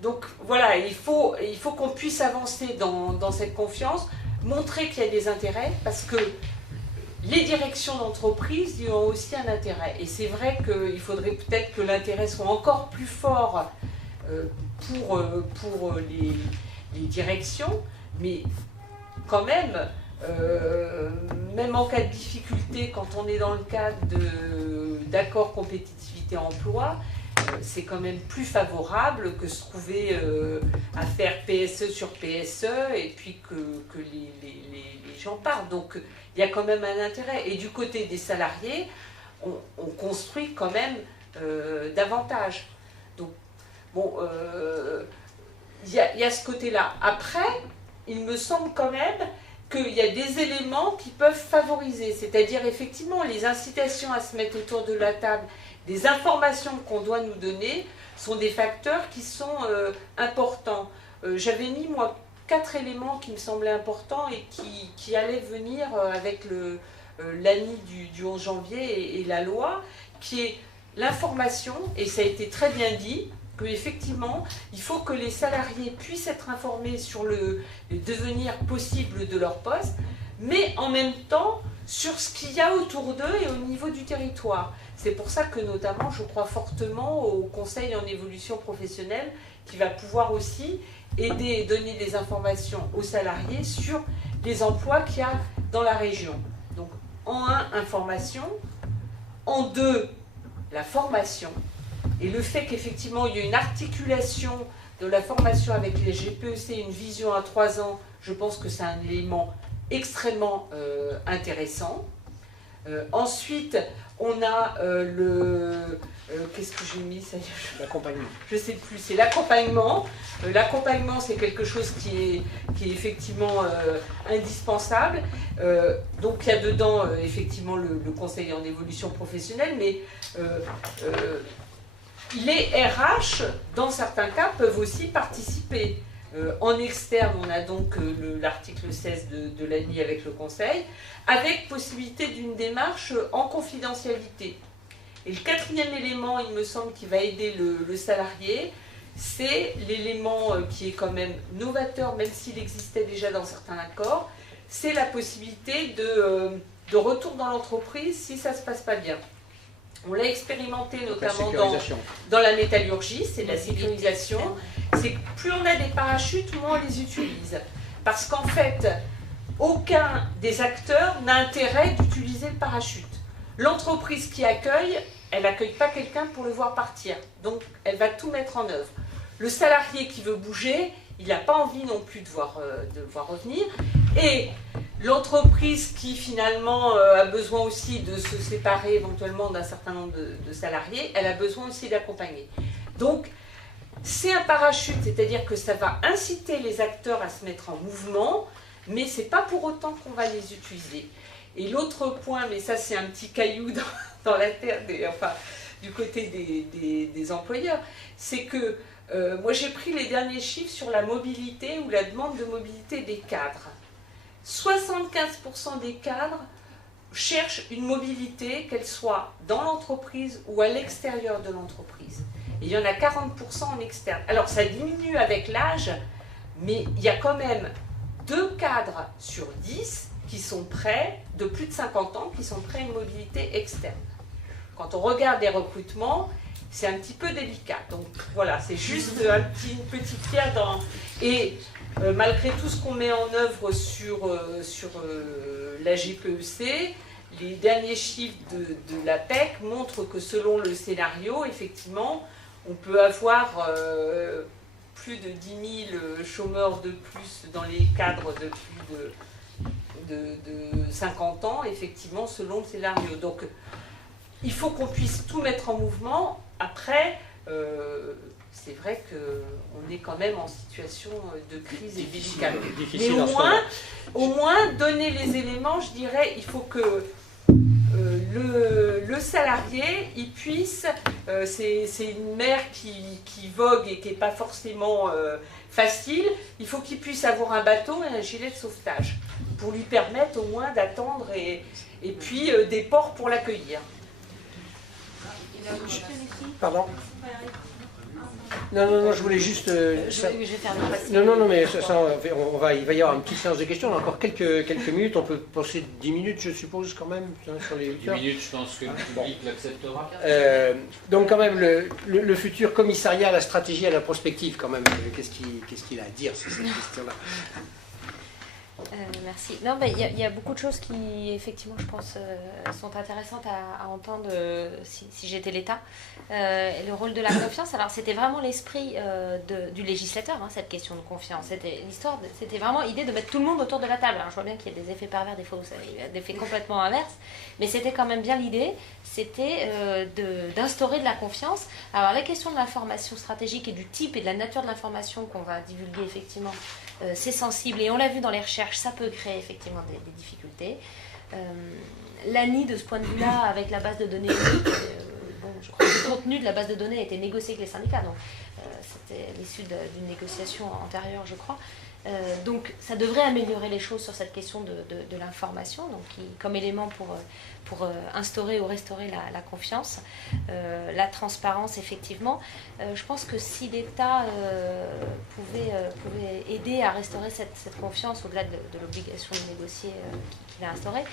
Donc voilà, il faut qu'on puisse avancer dans cette confiance, montrer qu'il y a des intérêts, parce que les directions d'entreprise y ont aussi un intérêt. Et c'est vrai qu'il faudrait peut-être que l'intérêt soit encore plus fort pour les directions, mais quand même, même en cas de difficulté, quand on est dans le cadre d'accords compétitivité-emploi, c'est quand même plus favorable que se trouver à faire PSE sur PSE et puis que les gens partent. Donc il y a quand même un intérêt. Et du côté des salariés, on construit quand même davantage. Donc bon, il y a ce côté-là. Après, il me semble quand même qu'il y a des éléments qui peuvent favoriser, c'est-à-dire effectivement les incitations à se mettre autour de la table, des informations qu'on doit nous donner sont des facteurs qui sont importants. J'avais mis, moi, 4 éléments qui me semblaient importants et qui allaient venir avec l'ANI du 11 janvier et la loi, qui est l'information, et ça a été très bien dit, qu'effectivement, il faut que les salariés puissent être informés sur le devenir possible de leur poste, mais en même temps sur ce qu'il y a autour d'eux et au niveau du territoire. C'est pour ça que notamment je crois fortement au Conseil en évolution professionnelle qui va pouvoir aussi aider et donner des informations aux salariés sur les emplois qu'il y a dans la région. Donc en 1, information, en 2, la formation, et le fait qu'effectivement il y ait une articulation de la formation avec les GPEC, une vision à 3 ans, je pense que c'est un élément extrêmement intéressant. Ensuite, on a qu'est-ce que j'ai mis ça? L'accompagnement. Je ne sais plus, c'est l'accompagnement. L'accompagnement, c'est quelque chose qui est effectivement indispensable. Donc il y a dedans effectivement le conseil en évolution professionnelle, mais les RH, dans certains cas, peuvent aussi participer. En externe, on a donc l'article 16 de l'ANI avec le conseil, avec possibilité d'une démarche en confidentialité. Et le 4e élément, il me semble, qui va aider le salarié, c'est l'élément qui est quand même novateur, même s'il existait déjà dans certains accords, c'est la possibilité de retour dans l'entreprise si ça ne se passe pas bien. On l'a expérimenté notamment dans la métallurgie, c'est de la sécurisation. C'est que plus on a des parachutes, moins on les utilise. Parce qu'en fait, aucun des acteurs n'a intérêt d'utiliser le parachute. L'entreprise qui accueille, elle n'accueille pas quelqu'un pour le voir partir. Donc, elle va tout mettre en œuvre. Le salarié qui veut bouger, il n'a pas envie non plus de voir revenir. Et l'entreprise qui finalement a besoin aussi de se séparer éventuellement d'un certain nombre de salariés, elle a besoin aussi d'accompagner. Donc, c'est un parachute, c'est-à-dire que ça va inciter les acteurs à se mettre en mouvement, mais ce n'est pas pour autant qu'on va les utiliser. Et l'autre point, mais ça c'est un petit caillou dans la terre, du côté des employeurs, c'est que moi j'ai pris les derniers chiffres sur la mobilité ou la demande de mobilité des cadres. 75% des cadres cherchent une mobilité, qu'elle soit dans l'entreprise ou à l'extérieur de l'entreprise. Et il y en a 40% en externe. Alors ça diminue avec l'âge, mais il y a quand même 2 cadres sur 10 qui sont prêts, de plus de 50 ans, qui sont prêts à une mobilité externe. Quand on regarde les recrutements, c'est un petit peu délicat. Donc voilà, c'est juste une petite pierre dans... Et malgré tout ce qu'on met en œuvre sur la GPEC, les derniers chiffres de l'APEC montrent que selon le scénario, effectivement, on peut avoir plus de 10 000 chômeurs de plus dans les cadres de plus de 50 ans, effectivement, selon le scénario. Donc, il faut qu'on puisse tout mettre en mouvement. Après, c'est vrai qu'on est quand même en situation de crise et délicate. Mais au moins, donner les éléments, je dirais, il faut que le salarié, il puisse, c'est une mer qui vogue et qui n'est pas forcément facile, il faut qu'il puisse avoir un bateau et un gilet de sauvetage pour lui permettre au moins d'attendre et puis des ports pour l'accueillir. Pardon? Non, je voulais juste... Non, mais il va y avoir une petite séance de questions. On a encore quelques minutes. On peut passer 10 minutes, je suppose, quand même, sur les 8 heures. 10 minutes, je pense que le public l'acceptera. Donc, quand même, le futur commissariat à la stratégie et à la prospective, quand même, qu'est-ce qu'il a à dire sur cette question-là? Merci. Non, il y a beaucoup de choses qui, effectivement, je pense, sont intéressantes à entendre si j'étais l'État. Le rôle de la confiance, alors c'était vraiment l'esprit du législateur, hein, cette question de confiance. C'était vraiment l'idée de mettre tout le monde autour de la table. Alors, je vois bien qu'il y a des effets pervers, des fois, des effets complètement inverses, mais c'était quand même bien l'idée, c'était d'instaurer de la confiance. Alors, la question de l'information stratégique et du type et de la nature de l'information qu'on va divulguer, effectivement, c'est sensible et on l'a vu dans les recherches, ça peut créer effectivement des difficultés. L'ANI, de ce point de vue-là, avec la base de données unique, bon, je crois que le contenu de la base de données a été négocié avec les syndicats, donc c'était l'issue d'une négociation antérieure, je crois. Donc ça devrait améliorer les choses sur cette question de l'information, donc comme élément pour instaurer ou restaurer la confiance, la transparence effectivement. Je pense que si l'État pouvait aider à restaurer cette confiance au-delà de l'obligation de négocier qu'il a instaurée,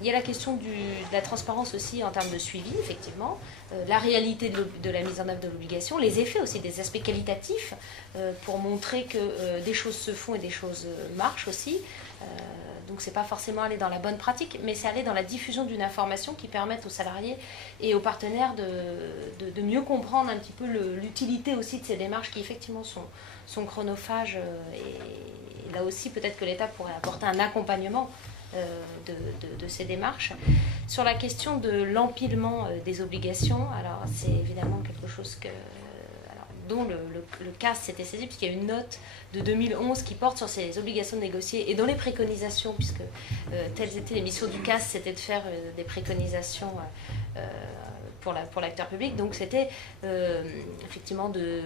il y a la question de la transparence aussi en termes de suivi, effectivement, la réalité de la mise en œuvre de l'obligation, les effets aussi, des aspects qualitatifs pour montrer que des choses se font et des choses marchent aussi. Donc c'est pas forcément aller dans la bonne pratique, mais c'est aller dans la diffusion d'une information qui permette aux salariés et aux partenaires de mieux comprendre un petit peu l'utilité aussi de ces démarches qui effectivement sont chronophages. Et là aussi peut-être que l'État pourrait apporter un accompagnement de ces démarches. Sur la question de l'empilement des obligations, alors c'est évidemment quelque chose dont le CAS s'était saisi, puisqu'il y a une note de 2011 qui porte sur ces obligations de négocier, et dont les préconisations, puisque telles étaient les missions du CAS, c'était de faire des préconisations pour l'acteur public, donc c'était effectivement de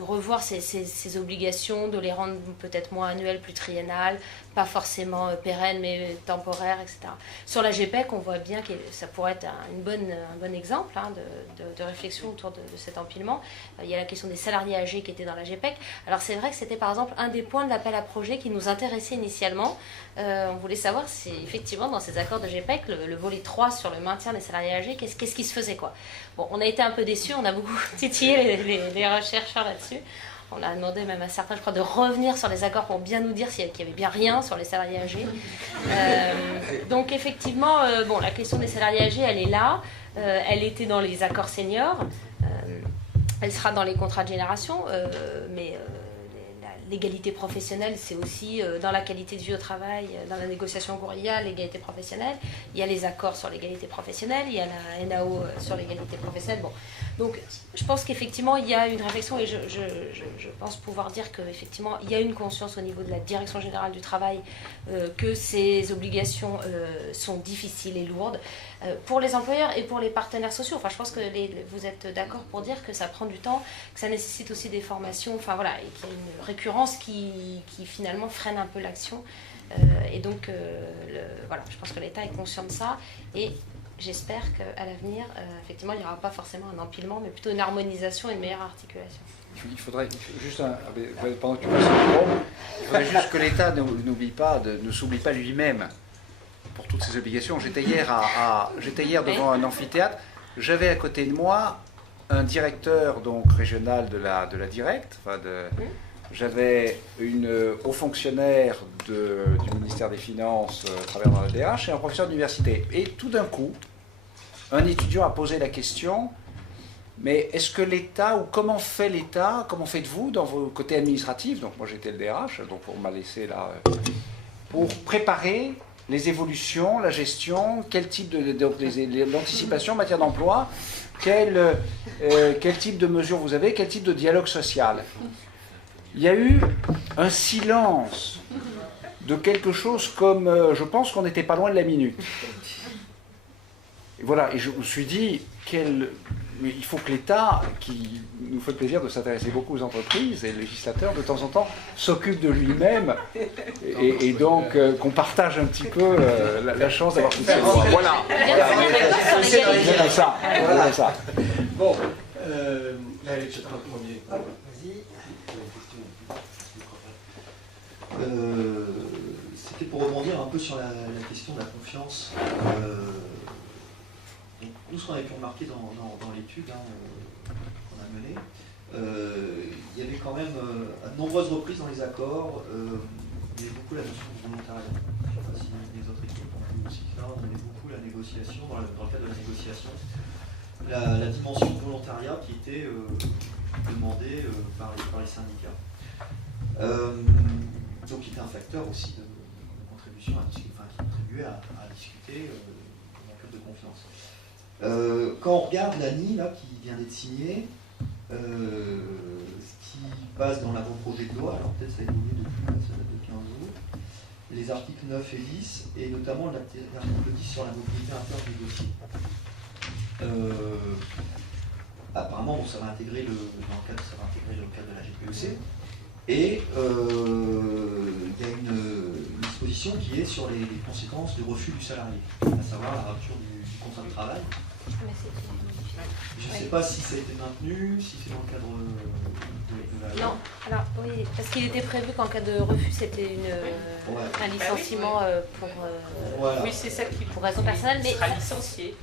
revoir ces obligations, de les rendre peut-être moins annuelles, plus triennales, pas forcément pérennes, mais temporaires, etc. Sur la GPEC, on voit bien que ça pourrait être un bon exemple de réflexion autour de cet empilement. Il y a la question des salariés âgés qui étaient dans la GPEC. Alors c'est vrai que c'était par exemple un des points de l'appel à projet qui nous intéressait initialement. On voulait savoir si effectivement dans ces accords de GPEC, le volet 3 sur le maintien des salariés âgés, qu'est-ce qui se faisait quoi. Bon, on a été un peu déçus, on a beaucoup titillé les rechercheurs là-dessus. On a demandé même à certains, je crois, de revenir sur les accords pour bien nous dire qu'il n'y avait bien rien sur les salariés âgés. Donc effectivement, bon, la question des salariés âgés, elle est là. Elle était dans les accords seniors. Elle sera dans les contrats de génération. Mais l'égalité professionnelle, c'est aussi dans la qualité de vie au travail, dans la négociation courrière, l'égalité professionnelle. Il y a les accords sur l'égalité professionnelle, il y a la NAO sur l'égalité professionnelle. Bon. Donc, je pense qu'effectivement, il y a une réflexion et je pense pouvoir dire qu'effectivement, il y a une conscience au niveau de la Direction générale du travail que ces obligations sont difficiles et lourdes pour les employeurs et pour les partenaires sociaux. Enfin, je pense que vous êtes d'accord pour dire que ça prend du temps, que ça nécessite aussi des formations, enfin voilà, et qu'il y a une récurrence qui finalement freine un peu l'action. Et donc, voilà, je pense que l'État est conscient de ça et j'espère qu'à l'avenir, effectivement, il n'y aura pas forcément un empilement, mais plutôt une harmonisation et une meilleure articulation. Il faudrait juste, pendant que tu passes le micro, il faudrait juste que l'État ne s'oublie pas lui-même pour toutes ces obligations. J'étais hier devant un amphithéâtre, j'avais à côté de moi un directeur donc régional de la Direct, j'avais une haut fonctionnaire du ministère des Finances travaillant dans la DRH et un professeur d'université. Et tout d'un coup, un étudiant a posé la question, mais est-ce que l'État, ou comment fait l'État, comment faites-vous dans vos côtés administratifs, donc moi j'étais le DRH, donc on m'a laissé là, pour préparer les évolutions, la gestion, quel type l'anticipation en matière d'emploi, quel type de mesures vous avez, quel type de dialogue social. Il y a eu un silence de quelque chose comme, je pense qu'on n'était pas loin de la minute. Et voilà, et je me suis dit, mais il faut que l'État, qui nous fait le plaisir de s'intéresser beaucoup aux entreprises, et le législateur, de temps en temps, s'occupe de lui-même, et donc qu'on partage un petit peu la chance d'avoir tout ça. Voilà. Voilà ça. Bon, là, je prends le premier. Vas-y. C'était pour rebondir un peu sur la question de la confiance. Donc, nous, ce qu'on avait pu remarquer dans l'étude qu'on a menée, il y avait quand même, à de nombreuses reprises dans les accords, il y avait beaucoup la notion de volontariat. Je ne sais pas si les autres équipes ont vu aussi ça, on avait beaucoup la négociation, dans le cadre de la négociation, la dimension de volontariat qui était demandée par les syndicats. Donc qui était un facteur aussi de contribution, qui contribuait à discuter dans le cadre de confiance. Quand on regarde l'ANI là, qui vient d'être signée, ce qui passe dans l'avant-projet de loi, alors peut-être ça a évolué depuis, ça date de 15 jours, les articles 9 et 10, et notamment l'article 10 sur la mobilité interne négociée. Apparemment, bon, ça va intégrer le cadre de la GPEC. Et il y a une disposition qui est sur les conséquences du refus du salarié, à savoir la rupture du contrat de travail. Je ne sais pas si ça a été maintenu, si c'est dans le cadre de la... Non, alors oui, parce qu'il était prévu qu'en cas de refus, c'était un licenciement pour, voilà. Oui, c'est ça qui pour raison personnelle. Mais sera licencié.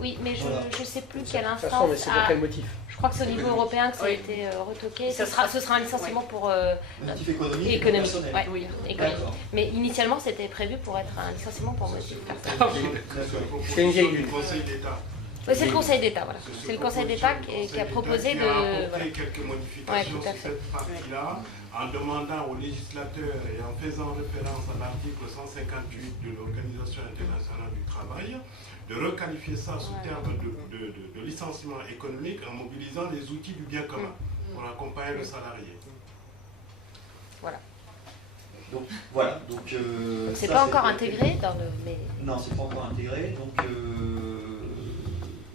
oui, mais je ne sais plus quelle De toute façon, instance. mais c'est pour quel motif? Je crois que c'est au niveau européen que ça a Oui. été retoqué. Ça Ce sera un licenciement pour Motif économique et économique. personnel. Ouais, Oui. économique. D'accord. Mais initialement, c'était prévu pour être un licenciement pour motif. C'est une vieille lune. Conseil d'État. Oui, c'est le Conseil d'État, voilà. C'est le Conseil d'État qui a proposé qui de. a apporté Voilà. quelques Ouais, modifications tout à sur fait. cette partie-là, en demandant au législateur et en faisant référence à l'article 158 de l'Organisation internationale du travail, de requalifier ça sous terme de licenciement économique en mobilisant les outils du bien commun pour accompagner le salarié. Donc voilà. Donc, C'est ça, pas encore intégré dans le. Mais... Non, c'est pas encore intégré. Donc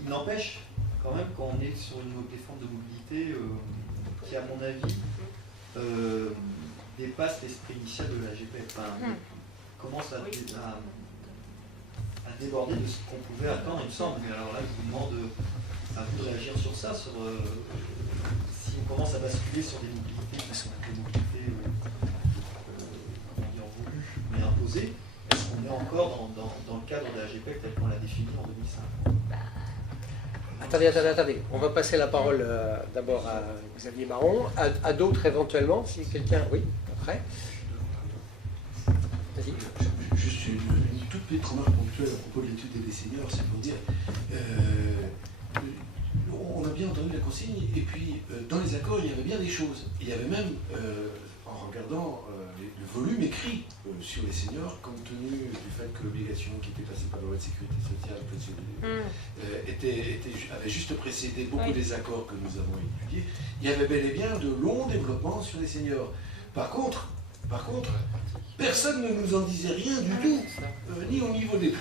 il n'empêche quand même qu'on est sur des formes de mobilité qui, à mon avis, dépassent l'esprit initial de la GPF. Enfin, commence à déborder de ce qu'on pouvait attendre, il me semble. Mais alors là, je vous demande à vous de réagir sur ça, sur si on commence à basculer sur des mobilités qui sont des mobilités comment dire, voulues mais imposées, est-ce qu'on est encore dans le cadre de la GPF tel qu'on l'a défini en 2005? Attendez. On va passer la parole d'abord à Xavier Marron, à d'autres éventuellement, si quelqu'un... Oui, après. Vas-y. Juste une toute petite remarque ponctuelle à propos de l'étude des seniors, c'est pour dire, on a bien entendu la consigne, et puis dans les accords, il y avait bien des choses. Il y avait même, en regardant le volume écrit sur les seniors, compte tenu du fait que l'obligation qui était passée par la loi de sécurité sociale avait juste précédé beaucoup des accords que nous avons étudiés, il y avait bel et bien de longs développements sur les seniors. Par contre, personne ne nous en disait rien du tout, ni au niveau des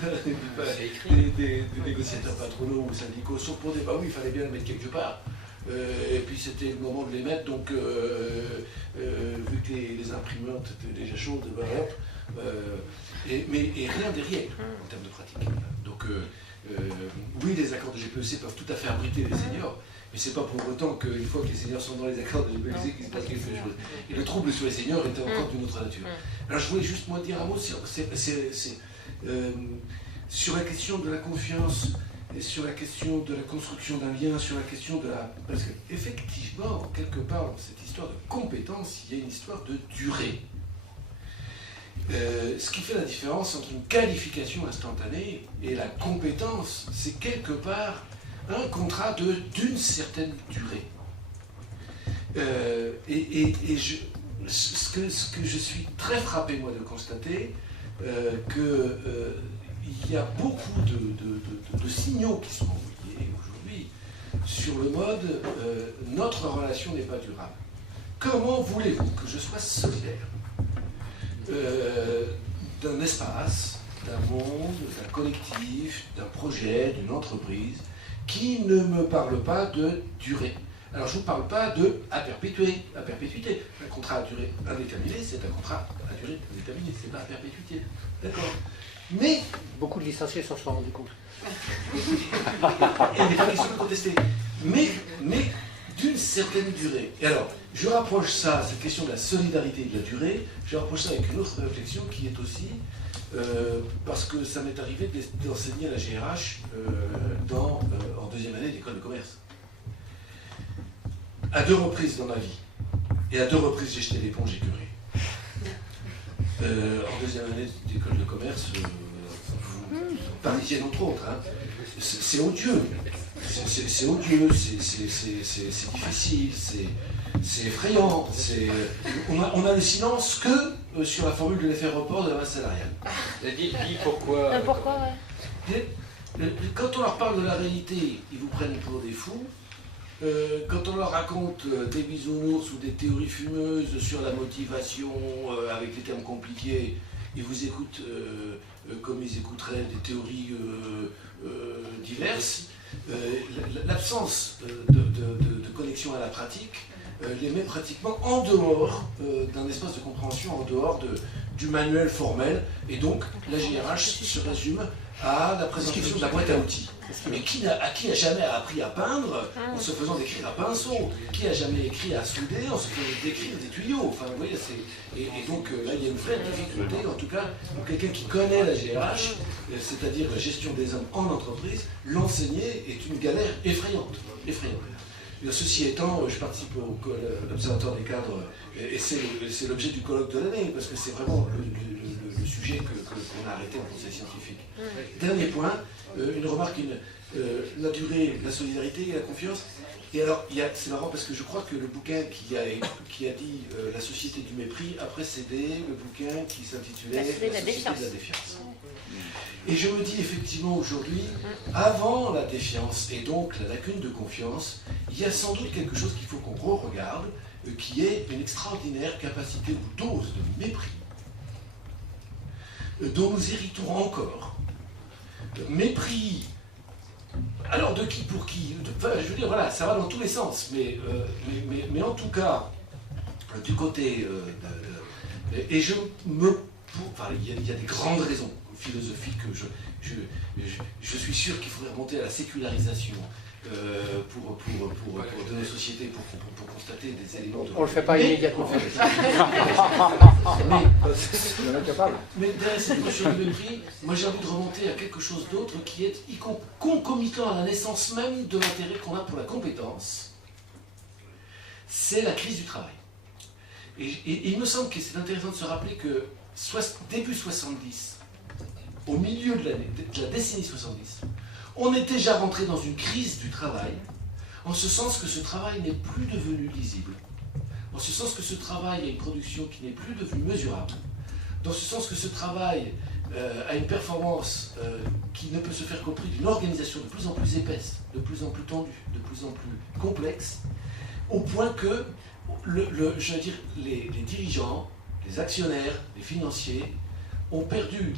négociateurs patronaux ou syndicaux, sauf pour dire, bah oui, il fallait bien les mettre quelque part. Et puis c'était le moment de les mettre, donc vu que les imprimantes étaient déjà chaudes, bah, hop, mais rien derrière en termes de pratique. Donc oui, les accords de GPEC peuvent tout à fait abriter les seniors, mais c'est pas pour autant qu'une fois que les seniors sont dans les accords de GPEC qu'il se passe quelque chose. Et le trouble sur les seniors était encore d'une autre nature. Alors je voulais juste moi dire un mot sur la question de la confiance et sur la question de la construction d'un lien, sur la question de la... Parce qu'effectivement, quelque part, dans cette histoire de compétence, il y a une histoire de durée. Ce qui fait la différence entre une qualification instantanée et la compétence, c'est quelque part un contrat d'une certaine durée. Ce que je suis très frappé, moi, de constater, qu'il y a beaucoup de signaux qui sont envoyés aujourd'hui sur le mode notre relation n'est pas durable. Comment voulez-vous que je sois solidaire d'un espace, d'un monde, d'un collectif, d'un projet, d'une entreprise qui ne me parle pas de durée? Alors je ne vous parle pas de à perpétuité. Un contrat à durée indéterminée, c'est un contrat à durée indéterminée, c'est pas à perpétuité. D'accord. Mais beaucoup de licenciés s'en sont rendus compte. Il n'est pas question de contester. Mais d'une certaine durée. Et alors, je rapproche ça, cette question de la solidarité et de la durée, je rapproche ça avec une autre réflexion qui est aussi, parce que ça m'est arrivé d'enseigner à la GRH en deuxième année d'école de commerce. À 2 reprises dans ma vie, et à 2 reprises j'ai jeté l'éponge écœurée. En deuxième année d'école de commerce, parisienne entre autres, hein, c'est odieux. C'est odieux, c'est difficile, c'est effrayant. On a le silence que sur la formule de l'effet report de la masse salariale. Dis pourquoi. Pourquoi, ouais. Quand on leur parle de la réalité, ils vous prennent pour des fous. Quand on leur raconte des bisounours ou des théories fumeuses sur la motivation avec des termes compliqués, ils vous écoutent comme ils écouteraient des théories diverses. L'absence de connexion à la pratique les met pratiquement en dehors d'un espace de compréhension, en dehors du manuel formel, et donc la GRH se résume à la présentation de la boîte à outils. Mais qui a jamais appris à peindre en se faisant décrire à pinceau? Qui a jamais écrit à souder en se faisant décrire des tuyaux? Enfin, vous voyez, et donc là, il y a une vraie difficulté, en tout cas, pour quelqu'un qui connaît la GRH, c'est-à-dire la gestion des hommes en entreprise, l'enseigner est une galère effrayante. Ceci étant, je participe à l'Observatoire des cadres, et c'est l'objet du colloque de l'année, parce que c'est vraiment le sujet qu'on a arrêté en conseil scientifique. Dernier point, une remarque, la durée, la solidarité et la confiance. Et alors, c'est marrant parce que je crois que le bouquin qui a dit La société du mépris a précédé le bouquin qui s'intitulait La société de la défiance. Et je me dis effectivement aujourd'hui, avant la défiance et donc la lacune de confiance, il y a sans doute quelque chose qu'il faut qu'on re-regarde, qui est une extraordinaire capacité ou dose de mépris, dont nous héritons encore. Mépris, alors de qui pour qui, enfin, je veux dire, voilà, ça va dans tous les sens, mais en tout cas, du côté et enfin, il y a des grandes raisons philosophiques. Je suis sûr qu'il faudrait remonter à la sécularisation de nos sociétés pour constater des éléments de... On ne le fait pas immédiatement. Mais derrière cette notion de mépris, moi j'ai envie de remonter à quelque chose d'autre qui est concomitant à la naissance même de l'intérêt qu'on a pour la compétence. C'est la crise du travail. Et il me semble que c'est intéressant de se rappeler que début 70, au milieu de la décennie 70, on est déjà rentré dans une crise du travail, en ce sens que ce travail n'est plus devenu lisible, en ce sens que ce travail a une production qui n'est plus devenue mesurable, dans ce sens que ce travail a une performance qui ne peut se faire qu'au prix d'une organisation de plus en plus épaisse, de plus en plus tendue, de plus en plus complexe, au point que je veux dire, les dirigeants, les actionnaires, les financiers ont perdu,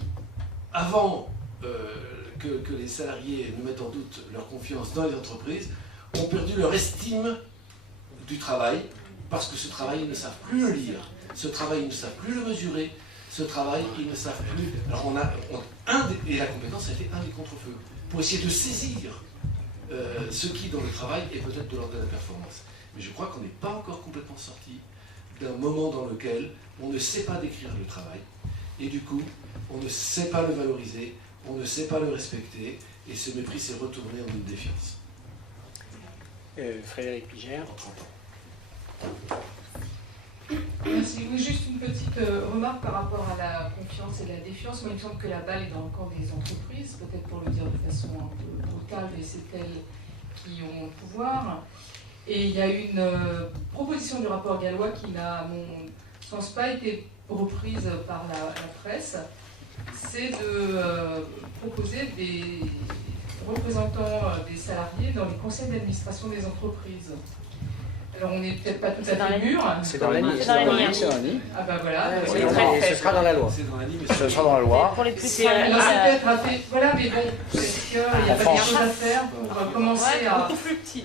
avant que les salariés ne mettent en doute leur confiance dans les entreprises, ont perdu leur estime du travail, parce que ce travail, ils ne savent plus le lire, ce travail, ils ne savent plus le mesurer, ce travail, ils ne savent plus... Alors et la compétence a été un des contrefeux, pour essayer de saisir ce qui, dans le travail, est peut-être de l'ordre de la performance. Mais je crois qu'on n'est pas encore complètement sorti d'un moment dans lequel on ne sait pas décrire le travail, et du coup, on ne sait pas le valoriser, on ne sait pas le respecter, et ce mépris s'est retourné en une défiance. Frédéric Pigère. En 30 ans. Merci. Oui, juste une petite remarque par rapport à la confiance et la défiance. Moi, il me semble que la balle est dans le camp des entreprises, peut-être pour le dire de façon un peu brutale, mais c'est elles qui ont le pouvoir. Et il y a une proposition du rapport Gallois qui n'a, à mon sens, pas été reprise par la presse. C'est de proposer des représentants des salariés dans les conseils d'administration des entreprises. Alors on n'est peut-être pas tout à fait mûr. C'est dans l'ANI. Ah bah voilà. Ce sera dans la loi. Ce sera dans la loi. Pour les plus voilà, mais bon, est-ce qu'il n'y a pas des choses à faire pour commencer à... Beaucoup plus petit.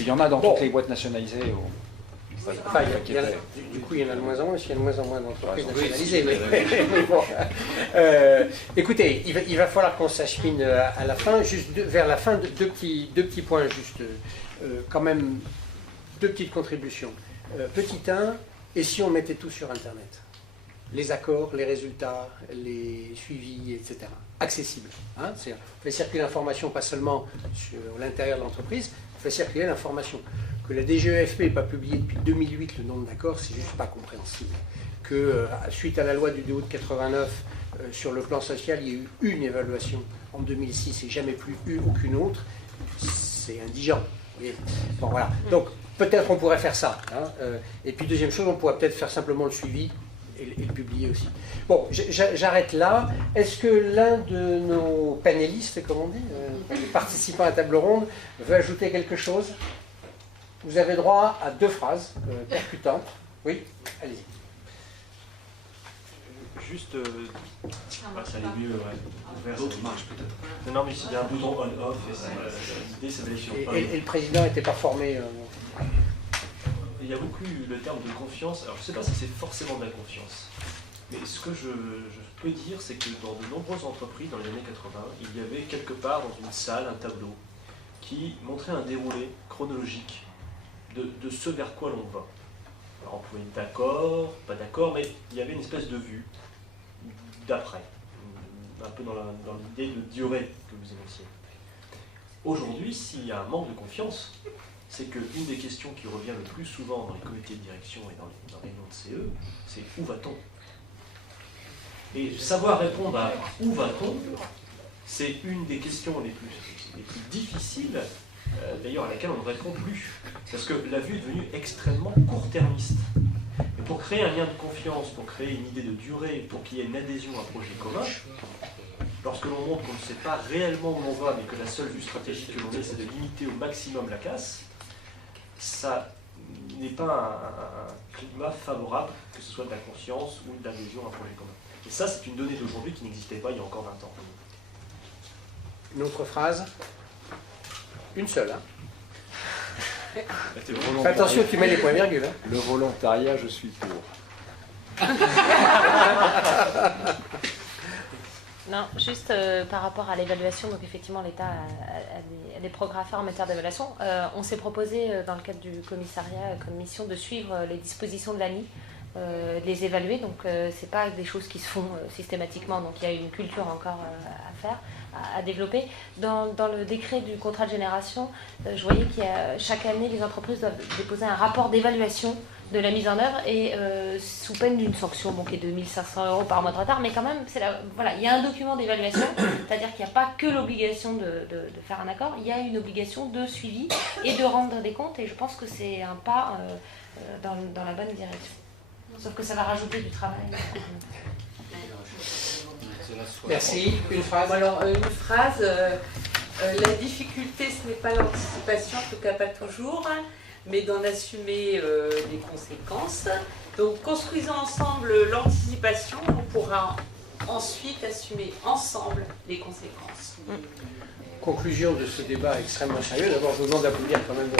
Il y en a dans toutes les boîtes nationalisées. Enfin, du coup, il y en a de moins en moins, parce qu'il y a de moins en moins d'entreprises nationalisées. Mais bon. Écoutez, il va falloir qu'on s'achemine à la fin. Juste vers la fin, deux petits points, juste quand même, deux petites contributions. Petit 1, et si on mettait tout sur Internet? Les accords, les résultats, les suivis, etc. Accessible. Hein, on fait circuler l'information pas seulement sur l'intérieur de l'entreprise, on fait circuler l'information. Que la DGEFP n'ait pas publié depuis 2008 le nombre d'accords, c'est juste pas compréhensible. Que suite à la loi du 2 août 89, sur le plan social, il y a eu une évaluation en 2006 et jamais plus eu aucune autre, c'est indigent. Bon, voilà. Donc peut-être on pourrait faire ça. Hein. Et puis deuxième chose, on pourrait peut-être faire simplement le suivi et le publier aussi. Bon, j'arrête là. Est-ce que l'un de nos panélistes, comme on dit, participants à la table ronde, veut ajouter quelque chose? Vous avez droit à 2 phrases percutantes. Oui, allez-y. juste... Ça allait mieux, ouais. L'autre marche peut-être. Non, mais il y a un bouton on-off, l'idée c'est d'aller sur on. Et le président n'était pas formé Il y a beaucoup eu le terme de confiance. Alors je ne sais pas si c'est forcément de la confiance. Mais ce que je peux dire, c'est que dans de nombreuses entreprises, dans les années 80, il y avait quelque part dans une salle un tableau qui montrait un déroulé chronologique de ce vers quoi l'on va. Alors on pouvait être d'accord, pas d'accord, mais il y avait une espèce de vue d'après, un peu dans l'idée de durée que vous énonciez. Aujourd'hui, s'il y a un manque de confiance, c'est qu'une des questions qui revient le plus souvent dans les comités de direction et dans les réunions de CE, c'est où va-t-on? Et savoir répondre à où va-t-on, c'est une des questions les plus difficiles, d'ailleurs à laquelle on ne répond plus. Parce que la vue est devenue extrêmement court-termiste. Et pour créer un lien de confiance, pour créer une idée de durée, pour qu'il y ait une adhésion à un projet commun, lorsque l'on montre qu'on ne sait pas réellement où l'on va, mais que la seule vue stratégique que l'on ait, c'est de limiter au maximum la casse, ça n'est pas un climat favorable, que ce soit de la conscience ou de l'adhésion à un projet commun. Et ça, c'est une donnée d'aujourd'hui qui n'existait pas il y a encore 20 ans. Une autre phrase? Une seule, hein? Fais attention, tu mets les points-virgules. Hein. Le volontariat, je suis pour. Non, juste par rapport à l'évaluation, donc effectivement l'État a des progrès à faire en matière d'évaluation. On s'est proposé dans le cadre du commissariat comme mission de suivre les dispositions de l'ANI, de les évaluer, donc c'est pas des choses qui se font systématiquement, donc il y a une culture encore à faire, à développer. Dans le décret du contrat de génération, je voyais qu'il y a chaque année les entreprises doivent déposer un rapport d'évaluation de la mise en œuvre et sous peine d'une sanction qui est de 1 500 € par mois de retard, mais quand même, voilà, il y a un document d'évaluation, c'est-à-dire qu'il n'y a pas que l'obligation de faire un accord, il y a une obligation de suivi et de rendre des comptes, et je pense que c'est un pas dans la bonne direction. Sauf que ça va rajouter du travail. Merci. Une phrase? Alors, une phrase, la difficulté, ce n'est pas l'anticipation, en tout cas pas toujours, mais d'en assumer les conséquences. Donc, construisons ensemble l'anticipation, on pourra ensuite assumer ensemble les conséquences. Conclusion de ce débat extrêmement sérieux. D'abord, je vous demande d'applaudir quand même.